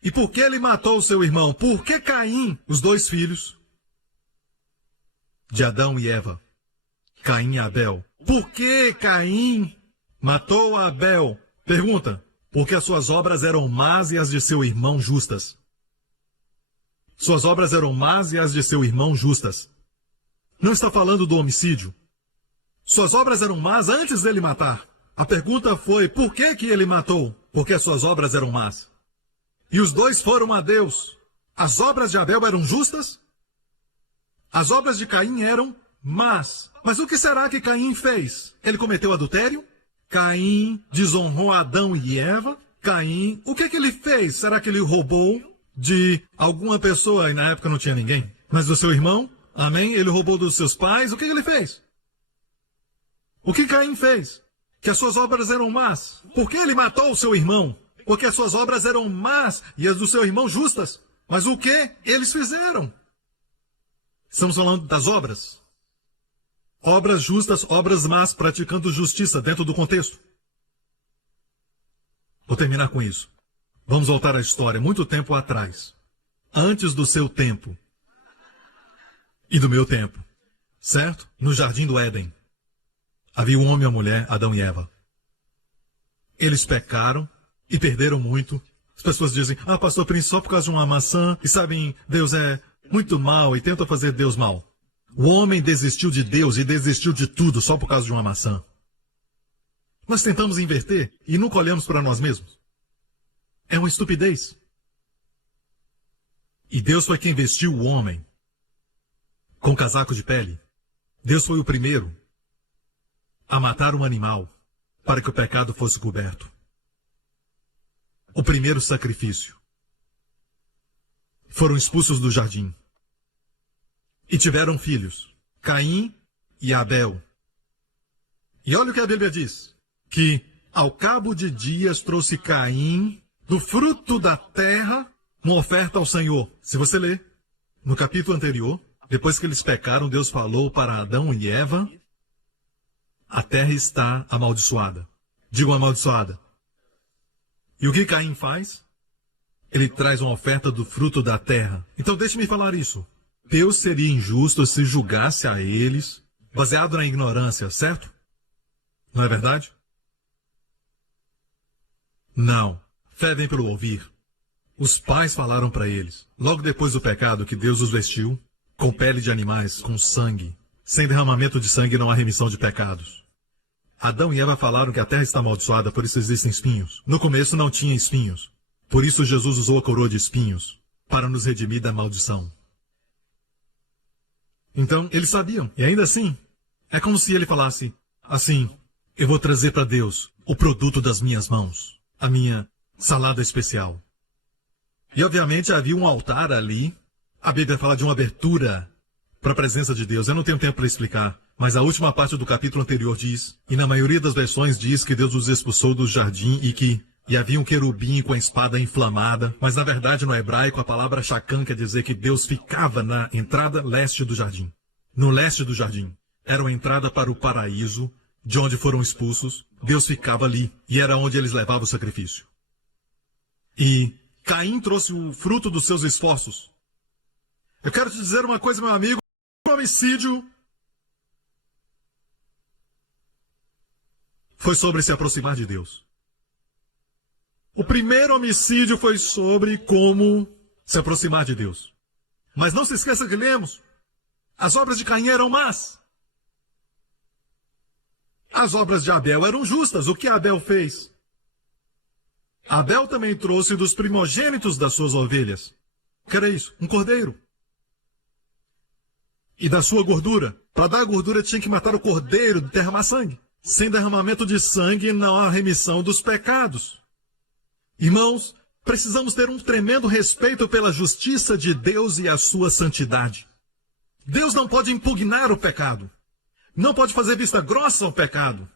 E por que ele matou o seu irmão? Por que Caim, os dois filhos de Adão e Eva, Caim e Abel? Por que Caim matou Abel? Pergunta. Porque as suas obras eram más e as de seu irmão justas. Suas obras eram más e as de seu irmão justas. Não está falando do homicídio. Suas obras eram más antes dele matar. A pergunta foi, por que que ele matou? Porque as suas obras eram más. E os dois foram a Deus. As obras de Abel eram justas? As obras de Caim eram más. Mas o que será que Caim fez? Ele cometeu adultério? Caim desonrou Adão e Eva. Caim, o que ele fez? Será que ele roubou de alguma pessoa? E na época não tinha ninguém. Mas do seu irmão? Amém? Ele roubou dos seus pais? O que ele fez? O que Caim fez? Que as suas obras eram más. Por que ele matou o seu irmão? Porque as suas obras eram más e as do seu irmão justas. Mas o que eles fizeram? Estamos falando das obras. Obras justas, obras más, praticando justiça dentro do contexto. Vou terminar com isso. Vamos voltar à história, muito tempo atrás. Antes do seu tempo. E do meu tempo. Certo? No jardim do Éden. Havia um homem e uma mulher, Adão e Eva. Eles pecaram e perderam muito. As pessoas dizem, pastor Prince, só por causa de uma maçã. E sabem, Deus é muito mau e tenta fazer Deus mal. O homem desistiu de Deus e desistiu de tudo só por causa de uma maçã. Nós tentamos inverter e nunca olhamos para nós mesmos. É uma estupidez. E Deus foi quem vestiu o homem com casaco de pele. Deus foi o primeiro a matar um animal para que o pecado fosse coberto. O primeiro sacrifício. Foram expulsos do jardim. E tiveram filhos, Caim e Abel. E olha o que a Bíblia diz, que ao cabo de dias trouxe Caim do fruto da terra uma oferta ao Senhor. Se você ler no capítulo anterior, depois que eles pecaram, Deus falou para Adão e Eva, a terra está amaldiçoada. Digam amaldiçoada. E o que Caim faz? Ele traz uma oferta do fruto da terra. Então deixe-me falar isso. Deus seria injusto se julgasse a eles, baseado na ignorância, certo? Não é verdade? Não. Fé vem pelo ouvir. Os pais falaram para eles, logo depois do pecado, que Deus os vestiu com pele de animais, com sangue. Sem derramamento de sangue não há remissão de pecados. Adão e Eva falaram que a terra está amaldiçoada, por isso existem espinhos. No começo não tinha espinhos. Por isso Jesus usou a coroa de espinhos, para nos redimir da maldição. Então, eles sabiam. E ainda assim, é como se ele falasse assim, eu vou trazer para Deus o produto das minhas mãos, a minha salada especial. E obviamente havia um altar ali. A Bíblia fala de uma abertura para a presença de Deus. Eu não tenho tempo para explicar, mas a última parte do capítulo anterior diz, e na maioria das versões diz que Deus os expulsou do jardim e havia um querubim com a espada inflamada, mas na verdade no hebraico a palavra Shachan quer dizer que Deus ficava na entrada leste do jardim. No leste do jardim. Era uma entrada para o paraíso, de onde foram expulsos. Deus ficava ali, e era onde eles levavam o sacrifício. E Caim trouxe o fruto dos seus esforços. Eu quero te dizer uma coisa, meu amigo. O homicídio foi sobre se aproximar de Deus. O primeiro homicídio foi sobre como se aproximar de Deus. Mas não se esqueça que lemos. As obras de Caim eram más. As obras de Abel eram justas. O que Abel fez? Abel também trouxe dos primogênitos das suas ovelhas. O que era isso? Um cordeiro. E da sua gordura. Para dar a gordura tinha que matar o cordeiro, derramar sangue. Sem derramamento de sangue não há remissão dos pecados. Irmãos, precisamos ter um tremendo respeito pela justiça de Deus e a sua santidade. Deus não pode impugnar o pecado. Não pode fazer vista grossa ao pecado.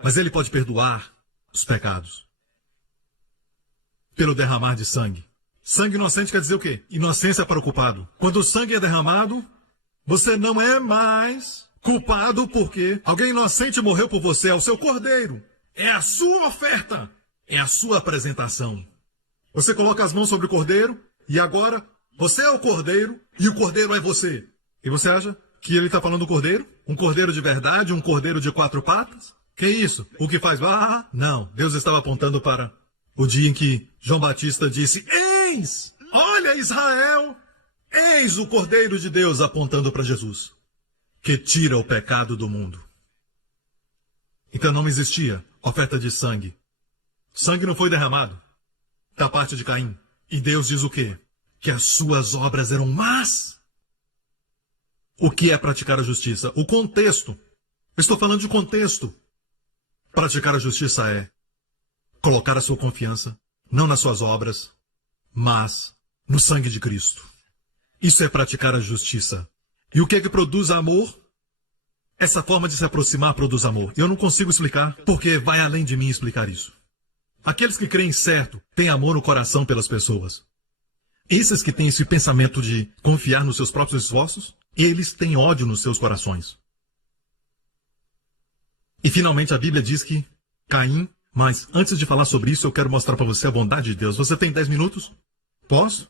Mas Ele pode perdoar os pecados. Pelo derramar de sangue. Sangue inocente quer dizer o quê? Inocência para o culpado. Quando o sangue é derramado, você não é mais culpado porque alguém inocente morreu por você. É o seu cordeiro. É a sua oferta. É a sua apresentação. Você coloca as mãos sobre o cordeiro e agora você é o cordeiro e o cordeiro é você. E você acha que ele está falando do cordeiro? Um cordeiro de verdade? Um cordeiro de 4 patas? Que isso? O que faz? Não. Deus estava apontando para o dia em que João Batista disse, eis, olha Israel, eis o Cordeiro de Deus, apontando para Jesus, que tira o pecado do mundo. Então não existia oferta de sangue. Sangue não foi derramado da parte de Caim. E Deus diz o quê? Que as suas obras eram más. O que é praticar a justiça? O contexto. Eu estou falando de contexto. Praticar a justiça é colocar a sua confiança, não nas suas obras, mas no sangue de Cristo. Isso é praticar a justiça. E o que é que produz amor? Essa forma de se aproximar produz amor. Eu não consigo explicar, porque vai além de mim explicar isso. Aqueles que creem certo têm amor no coração pelas pessoas. Esses que têm esse pensamento de confiar nos seus próprios esforços, eles têm ódio nos seus corações. E finalmente a Bíblia diz que Caim. Mas, antes de falar sobre isso, eu quero mostrar para você a bondade de Deus. Você tem 10 minutos? Posso?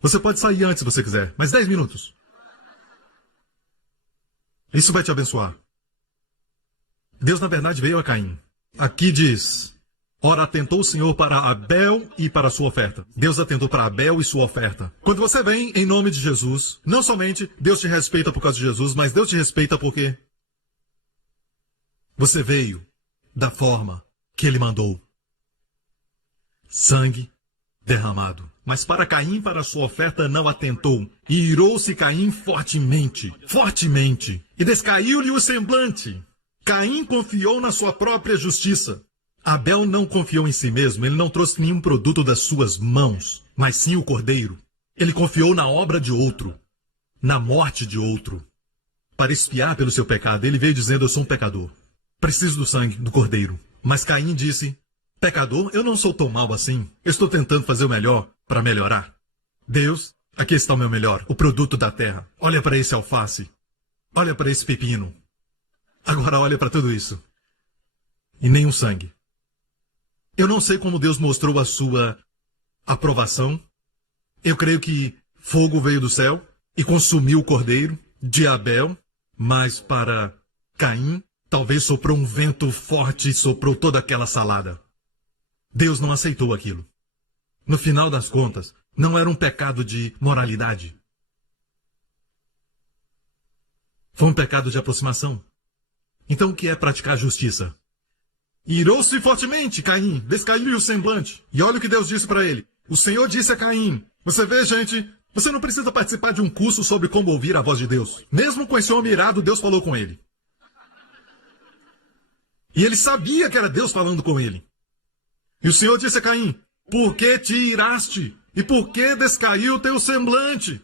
Você pode sair antes se você quiser, mas 10 minutos. Isso vai te abençoar. Deus, na verdade, veio a Caim. Aqui diz, ora, atentou o Senhor para Abel e para a sua oferta. Deus atentou para Abel e sua oferta. Quando você vem em nome de Jesus, não somente Deus te respeita por causa de Jesus, mas Deus te respeita porque você veio da forma que Ele mandou. Sangue derramado. Mas para Caim, para sua oferta, não atentou. E irou-se Caim fortemente, e descaiu-lhe o semblante. Caim confiou na sua própria justiça. Abel não confiou em si mesmo, ele não trouxe nenhum produto das suas mãos, mas sim o cordeiro. Ele confiou na obra de outro, na morte de outro. Para expiar pelo seu pecado, ele veio dizendo, eu sou um pecador. Preciso do sangue do cordeiro. Mas Caim disse, pecador, eu não sou tão mal assim. Eu estou tentando fazer o melhor para melhorar. Deus, aqui está o meu melhor, o produto da terra. Olha para esse alface. Olha para esse pepino. Agora olha para tudo isso. E nenhum sangue. Eu não sei como Deus mostrou a sua aprovação. Eu creio que fogo veio do céu e consumiu o cordeiro de Abel, mas para Caim, talvez soprou um vento forte e soprou toda aquela salada. Deus não aceitou aquilo. No final das contas, não era um pecado de moralidade. Foi um pecado de aproximação. Então o que é praticar justiça? Irou-se fortemente, Caim, descaiu-lhe o semblante. E olha o que Deus disse para ele. O Senhor disse a Caim, você vê, gente, você não precisa participar de um curso sobre como ouvir a voz de Deus. Mesmo com esse homem irado, Deus falou com ele. E ele sabia que era Deus falando com ele. E o Senhor disse a Caim: por que te iraste? E por que descaiu o teu semblante?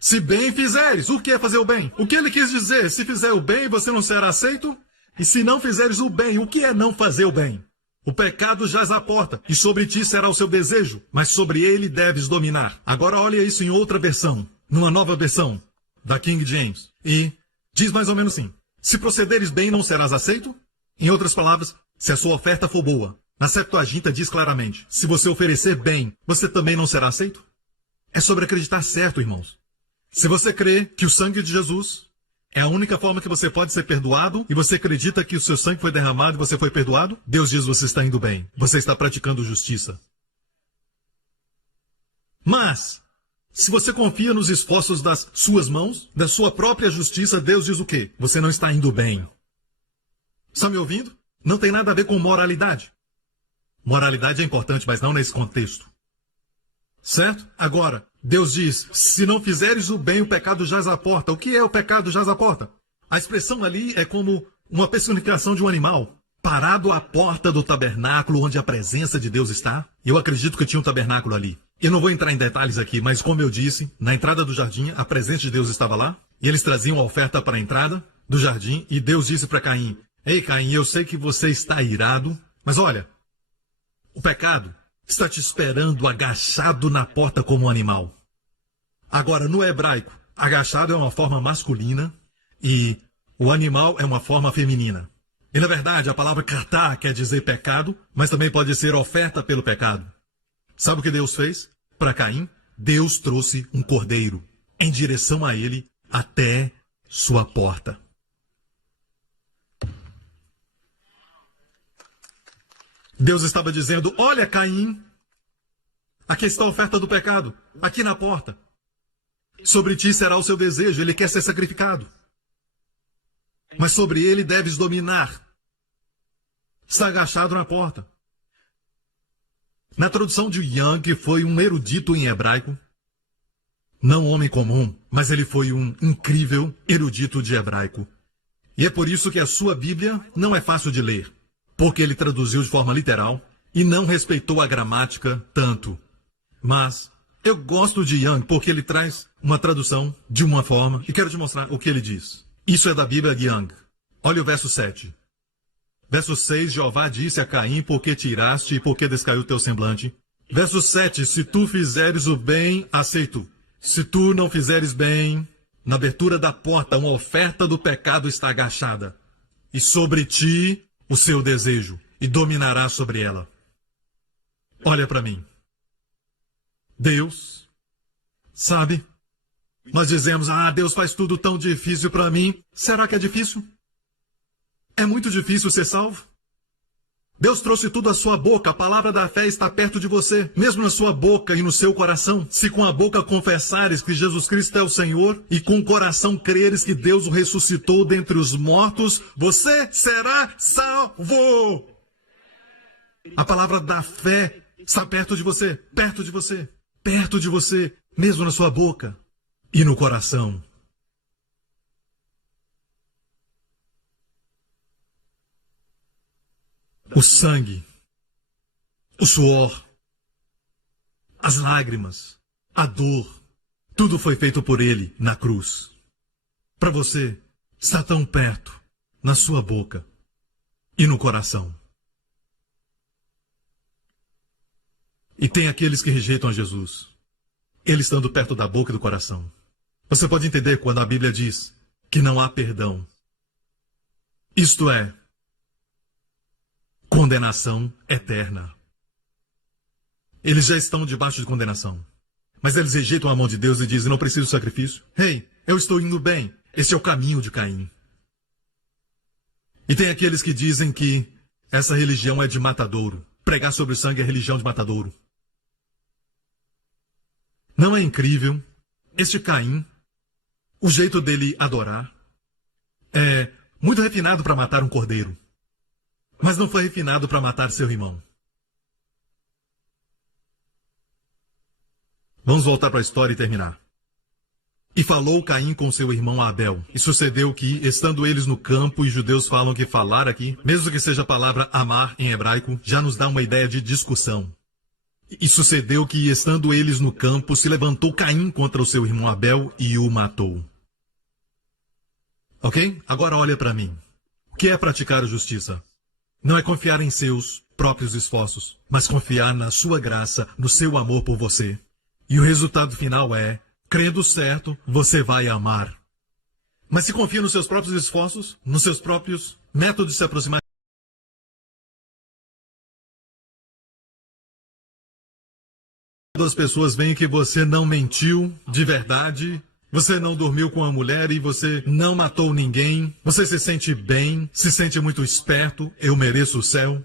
Se bem fizeres, o que é fazer o bem? O que ele quis dizer? Se fizer o bem, você não será aceito? E se não fizeres o bem, o que é não fazer o bem? O pecado jaz à porta, e sobre ti será o seu desejo, mas sobre ele deves dominar. Agora olha isso em outra versão, numa nova versão, da King James. E diz mais ou menos assim: se procederes bem, não serás aceito? Em outras palavras, se a sua oferta for boa. Na Septuaginta diz claramente: se você oferecer bem, você também não será aceito? É sobre acreditar certo, irmãos. Se você crê que o sangue de Jesus é a única forma que você pode ser perdoado, e você acredita que o seu sangue foi derramado e você foi perdoado, Deus diz: você está indo bem, você está praticando justiça. Mas, se você confia nos esforços das suas mãos, da sua própria justiça, Deus diz o quê? Você não está indo bem. Está me ouvindo? Não tem nada a ver com moralidade. Moralidade é importante, mas não nesse contexto. Certo? Agora, Deus diz: se não fizeres o bem, o pecado jaz à porta. O que é o pecado jaz à porta? A expressão ali é como uma personificação de um animal parado à porta do tabernáculo onde a presença de Deus está. Eu acredito que tinha um tabernáculo ali. Eu não vou entrar em detalhes aqui, mas como eu disse, na entrada do jardim, a presença de Deus estava lá. E eles traziam a oferta para a entrada do jardim. E Deus disse para Caim: ei, Caim, eu sei que você está irado, mas olha, o pecado está te esperando agachado na porta como um animal. Agora, no hebraico, agachado é uma forma masculina e o animal é uma forma feminina. E, na verdade, a palavra katá quer dizer pecado, mas também pode ser oferta pelo pecado. Sabe o que Deus fez? Para Caim, Deus trouxe um cordeiro em direção a ele até sua porta. Deus estava dizendo: olha, Caim, aqui está a oferta do pecado, aqui na porta. Sobre ti será o seu desejo, ele quer ser sacrificado. Mas sobre ele deves dominar. Está agachado na porta. Na tradução de Young, que foi um erudito em hebraico, não um homem comum, mas ele foi um incrível erudito de hebraico. E é por isso que a sua Bíblia não é fácil de ler, porque ele traduziu de forma literal e não respeitou a gramática tanto. Mas eu gosto de Young porque ele traz uma tradução de uma forma, e quero te mostrar o que ele diz. Isso é da Bíblia de Young. Olha o verso 7. Verso 6, Jeová disse a Caim: por que te iraste e por que descaiu o teu semblante? Verso 7, se tu fizeres o bem, aceito. Se tu não fizeres bem, na abertura da porta, uma oferta do pecado está agachada. E sobre ti o seu desejo, e dominará sobre ela. Olha para mim. Deus, sabe? Nós dizemos: ah, Deus faz tudo tão difícil para mim. Será que é difícil? É muito difícil ser salvo? Deus trouxe tudo à sua boca, a palavra da fé está perto de você, mesmo na sua boca e no seu coração. Se com a boca confessares que Jesus Cristo é o Senhor e com o coração creres que Deus o ressuscitou dentre os mortos, você será salvo. A palavra da fé está perto de você, perto de você, perto de você, mesmo na sua boca e no coração. O sangue, o suor, as lágrimas, a dor, tudo foi feito por ele na cruz. Para você, está tão perto, na sua boca e no coração. E tem aqueles que rejeitam a Jesus, ele estando perto da boca e do coração. Você pode entender quando a Bíblia diz que não há perdão. Isto é, condenação eterna. Eles já estão debaixo de condenação. Mas eles rejeitam a mão de Deus e dizem: não preciso de sacrifício. Ei, eu estou indo bem. Esse é o caminho de Caim. E tem aqueles que dizem que essa religião é de matadouro. Pregar sobre o sangue é religião de matadouro. Não é incrível? Este Caim, o jeito dele adorar, é muito refinado para matar um cordeiro. Mas não foi refinado para matar seu irmão. Vamos voltar para a história e terminar. E falou Caim com seu irmão Abel. E sucedeu que, estando eles no campo, e judeus falam que falar aqui, mesmo que seja a palavra amar em hebraico, já nos dá uma ideia de discussão. E sucedeu que, estando eles no campo, se levantou Caim contra o seu irmão Abel e o matou. Ok? Agora olha para mim. O que é praticar a justiça? Não é confiar em seus próprios esforços, mas confiar na sua graça, no seu amor por você. E o resultado final é, crendo certo, você vai amar. Mas se confia nos seus próprios esforços, nos seus próprios métodos de se aproximar das pessoas, veem que você não mentiu de verdade, você não dormiu com a mulher e você não matou ninguém, você se sente bem, se sente muito esperto, eu mereço o céu.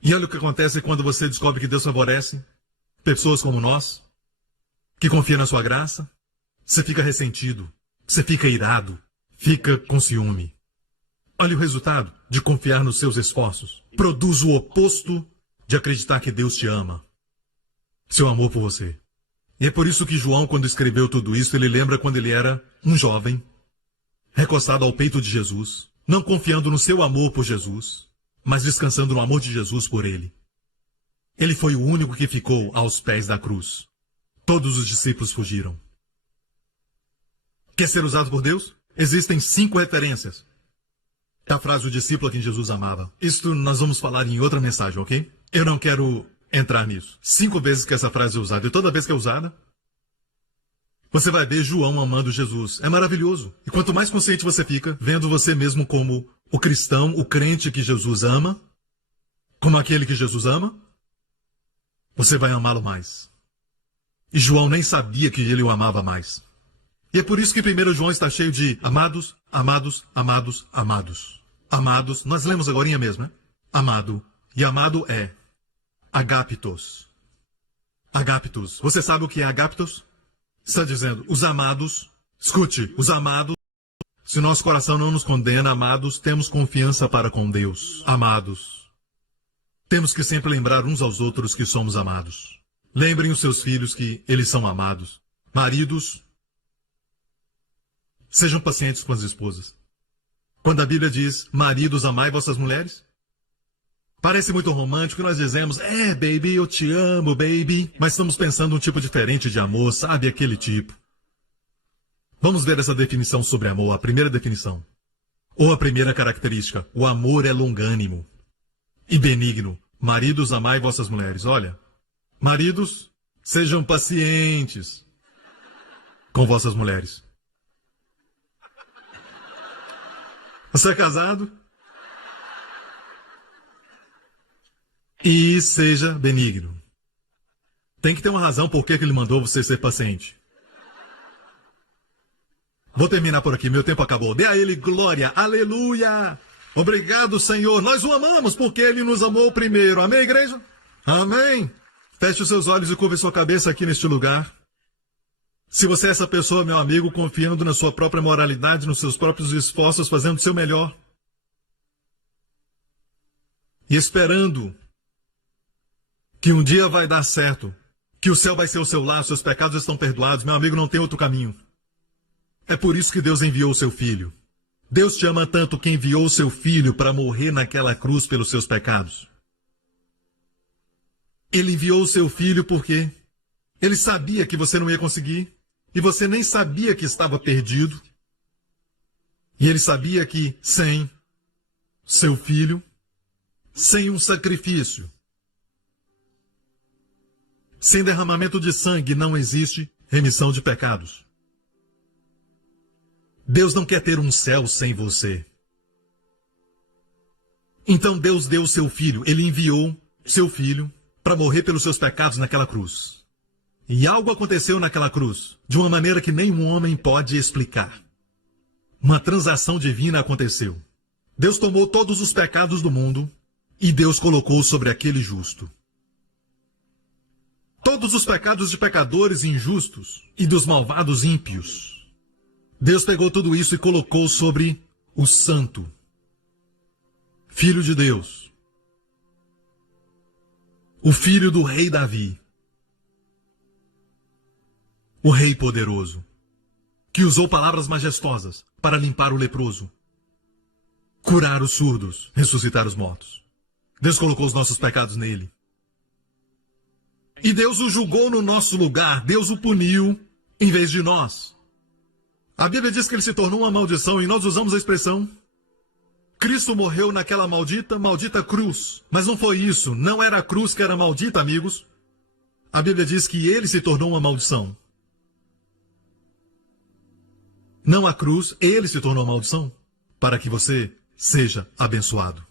E olha o que acontece quando você descobre que Deus favorece pessoas como nós, que confia na sua graça. Você fica ressentido, você fica irado, fica com ciúme. Olha o resultado de confiar nos seus esforços. Produz o oposto de acreditar que Deus te ama. Seu amor por você. E é por isso que João, quando escreveu tudo isso, ele lembra quando ele era um jovem, recostado ao peito de Jesus, não confiando no seu amor por Jesus, mas descansando no amor de Jesus por ele. Ele foi o único que ficou aos pés da cruz. Todos os discípulos fugiram. Quer ser usado por Deus? Existem 5 referências da frase o discípulo a quem Jesus amava. Isto nós vamos falar em outra mensagem, ok? Eu não quero entrar nisso. 5 vezes que essa frase é usada, e toda vez que é usada, você vai ver João amando Jesus. É maravilhoso. E quanto mais consciente você fica, vendo você mesmo como o cristão, o crente que Jesus ama, como aquele que Jesus ama, você vai amá-lo mais. E João nem sabia que ele o amava mais. E é por isso que 1 João está cheio de amados, amados, amados, amados. Amados, nós lemos agorinha mesmo, né? Amado. E amado é agapitos. Agapitos. Você sabe o que é agapitos? Está dizendo, os amados, escute, os amados, se nosso coração não nos condena, amados, temos confiança para com Deus. Amados. Temos que sempre lembrar uns aos outros que somos amados. Lembrem os seus filhos que eles são amados. Maridos, sejam pacientes com as esposas. Quando a Bíblia diz, maridos, amai vossas mulheres, parece muito romântico e nós dizemos, baby, eu te amo, baby. Mas estamos pensando um tipo diferente de amor, sabe? Aquele tipo. Vamos ver essa definição sobre amor, a primeira definição. Ou a primeira característica, o amor é longânimo e benigno. Maridos, amai vossas mulheres. Olha, maridos, sejam pacientes com vossas mulheres. Você é casado? E seja benigno. Tem que ter uma razão por que ele mandou você ser paciente. Vou terminar por aqui, meu tempo acabou. Dê a ele glória, aleluia! Obrigado, Senhor. Nós o amamos porque ele nos amou primeiro. Amém, igreja? Amém. Feche os seus olhos e curve sua cabeça aqui neste lugar. Se você é essa pessoa, meu amigo, confiando na sua própria moralidade, nos seus próprios esforços, fazendo o seu melhor, e esperando que um dia vai dar certo, que o céu vai ser o seu lar, seus pecados estão perdoados, meu amigo, não tem outro caminho. É por isso que Deus enviou o seu Filho. Deus te ama tanto que enviou o seu Filho para morrer naquela cruz pelos seus pecados. Ele enviou o seu Filho porque ele sabia que você não ia conseguir, e você nem sabia que estava perdido. E ele sabia que sem seu Filho, sem um sacrifício, sem derramamento de sangue, não existe remissão de pecados. Deus não quer ter um céu sem você. Então Deus deu o seu Filho, ele enviou seu Filho para morrer pelos seus pecados naquela cruz. E algo aconteceu naquela cruz, de uma maneira que nenhum homem pode explicar. Uma transação divina aconteceu. Deus tomou todos os pecados do mundo e Deus colocou sobre aquele justo. Todos os pecados de pecadores injustos e dos malvados ímpios. Deus pegou tudo isso e colocou sobre o Santo, Filho de Deus, o Filho do Rei Davi. o Rei poderoso, que usou palavras majestosas para limpar o leproso, curar os surdos, ressuscitar os mortos. Deus colocou os nossos pecados nele. E Deus o julgou no nosso lugar, Deus o puniu em vez de nós. A Bíblia diz que ele se tornou uma maldição e nós usamos a expressão: Cristo morreu naquela maldita cruz. Mas não foi isso, não era a cruz que era maldita, amigos. A Bíblia diz que ele se tornou uma maldição. Não a cruz, ele se tornou uma maldição, para que você seja abençoado.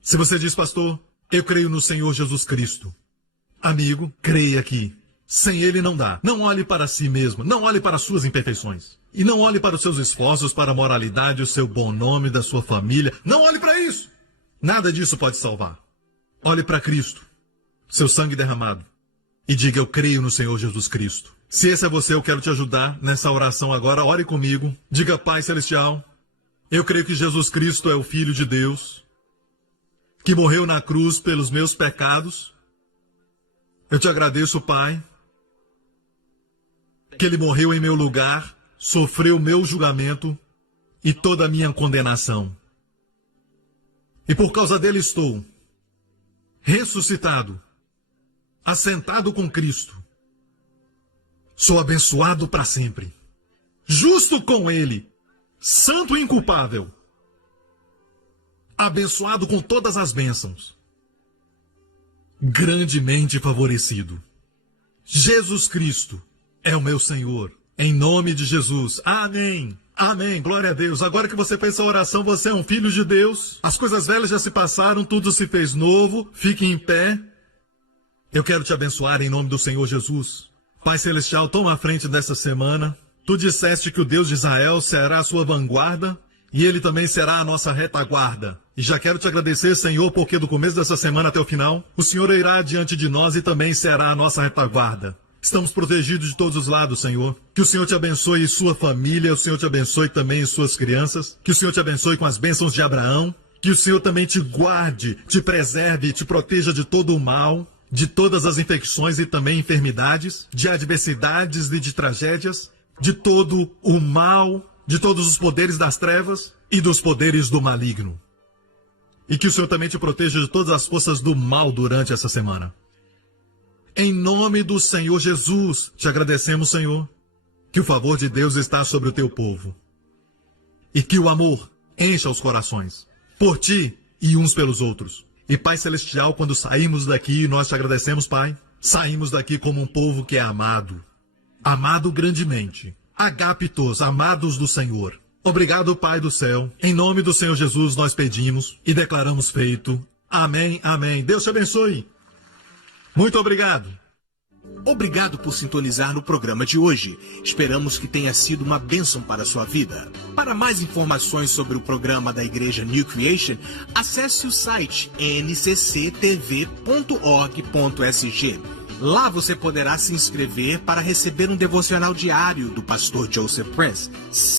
Se você diz, pastor, eu creio no Senhor Jesus Cristo. Amigo, creia que sem ele não dá. Não olhe para si mesmo, não olhe para as suas imperfeições. E não olhe para os seus esforços, para a moralidade, o seu bom nome, da sua família. Não olhe para isso. Nada disso pode salvar. Olhe para Cristo, seu sangue derramado, e diga, eu creio no Senhor Jesus Cristo. Se esse é você, eu quero te ajudar nessa oração agora. Ore comigo. Diga, Pai Celestial, eu creio que Jesus Cristo é o Filho de Deus, que morreu na cruz pelos meus pecados. Eu te agradeço, Pai, que ele morreu em meu lugar, sofreu meu julgamento e toda a minha condenação. E por causa dele estou ressuscitado, assentado com Cristo. Sou abençoado para sempre, justo com ele, santo e inculpável, abençoado com todas as bênçãos, grandemente favorecido. Jesus Cristo é o meu Senhor. Em nome de Jesus. Amém. Amém. Glória a Deus. Agora que você fez essa oração, você é um filho de Deus. As coisas velhas já se passaram, tudo se fez novo. Fique em pé. Eu quero te abençoar em nome do Senhor Jesus. Pai Celestial, toma a frente dessa semana. Tu disseste que o Deus de Israel será a sua vanguarda e ele também será a nossa retaguarda. E já quero te agradecer, Senhor, porque do começo dessa semana até o final, o Senhor irá diante de nós e também será a nossa retaguarda. Estamos protegidos de todos os lados, Senhor. Que o Senhor te abençoe e sua família, o Senhor te abençoe também e suas crianças. Que o Senhor te abençoe com as bênçãos de Abraão. Que o Senhor também te guarde, te preserve, te proteja de todo o mal, de todas as infecções e também enfermidades, de adversidades e de tragédias, de todo o mal, de todos os poderes das trevas e dos poderes do maligno. E que o Senhor também te proteja de todas as forças do mal durante essa semana. Em nome do Senhor Jesus, te agradecemos, Senhor, que o favor de Deus está sobre o teu povo. E que o amor encha os corações, por ti e uns pelos outros. E Pai Celestial, quando saímos daqui, nós te agradecemos, Pai, saímos daqui como um povo que é amado. Amado grandemente. Agapitos, amados do Senhor. Obrigado, Pai do céu. Em nome do Senhor Jesus nós pedimos e declaramos feito. Amém, amém. Deus te abençoe. Muito obrigado. Obrigado por sintonizar no programa de hoje. Esperamos que tenha sido uma bênção para a sua vida. Para mais informações sobre o programa da Igreja New Creation, acesse o site ncctv.org.sg. Lá você poderá se inscrever para receber um devocional diário do pastor Joseph Prince.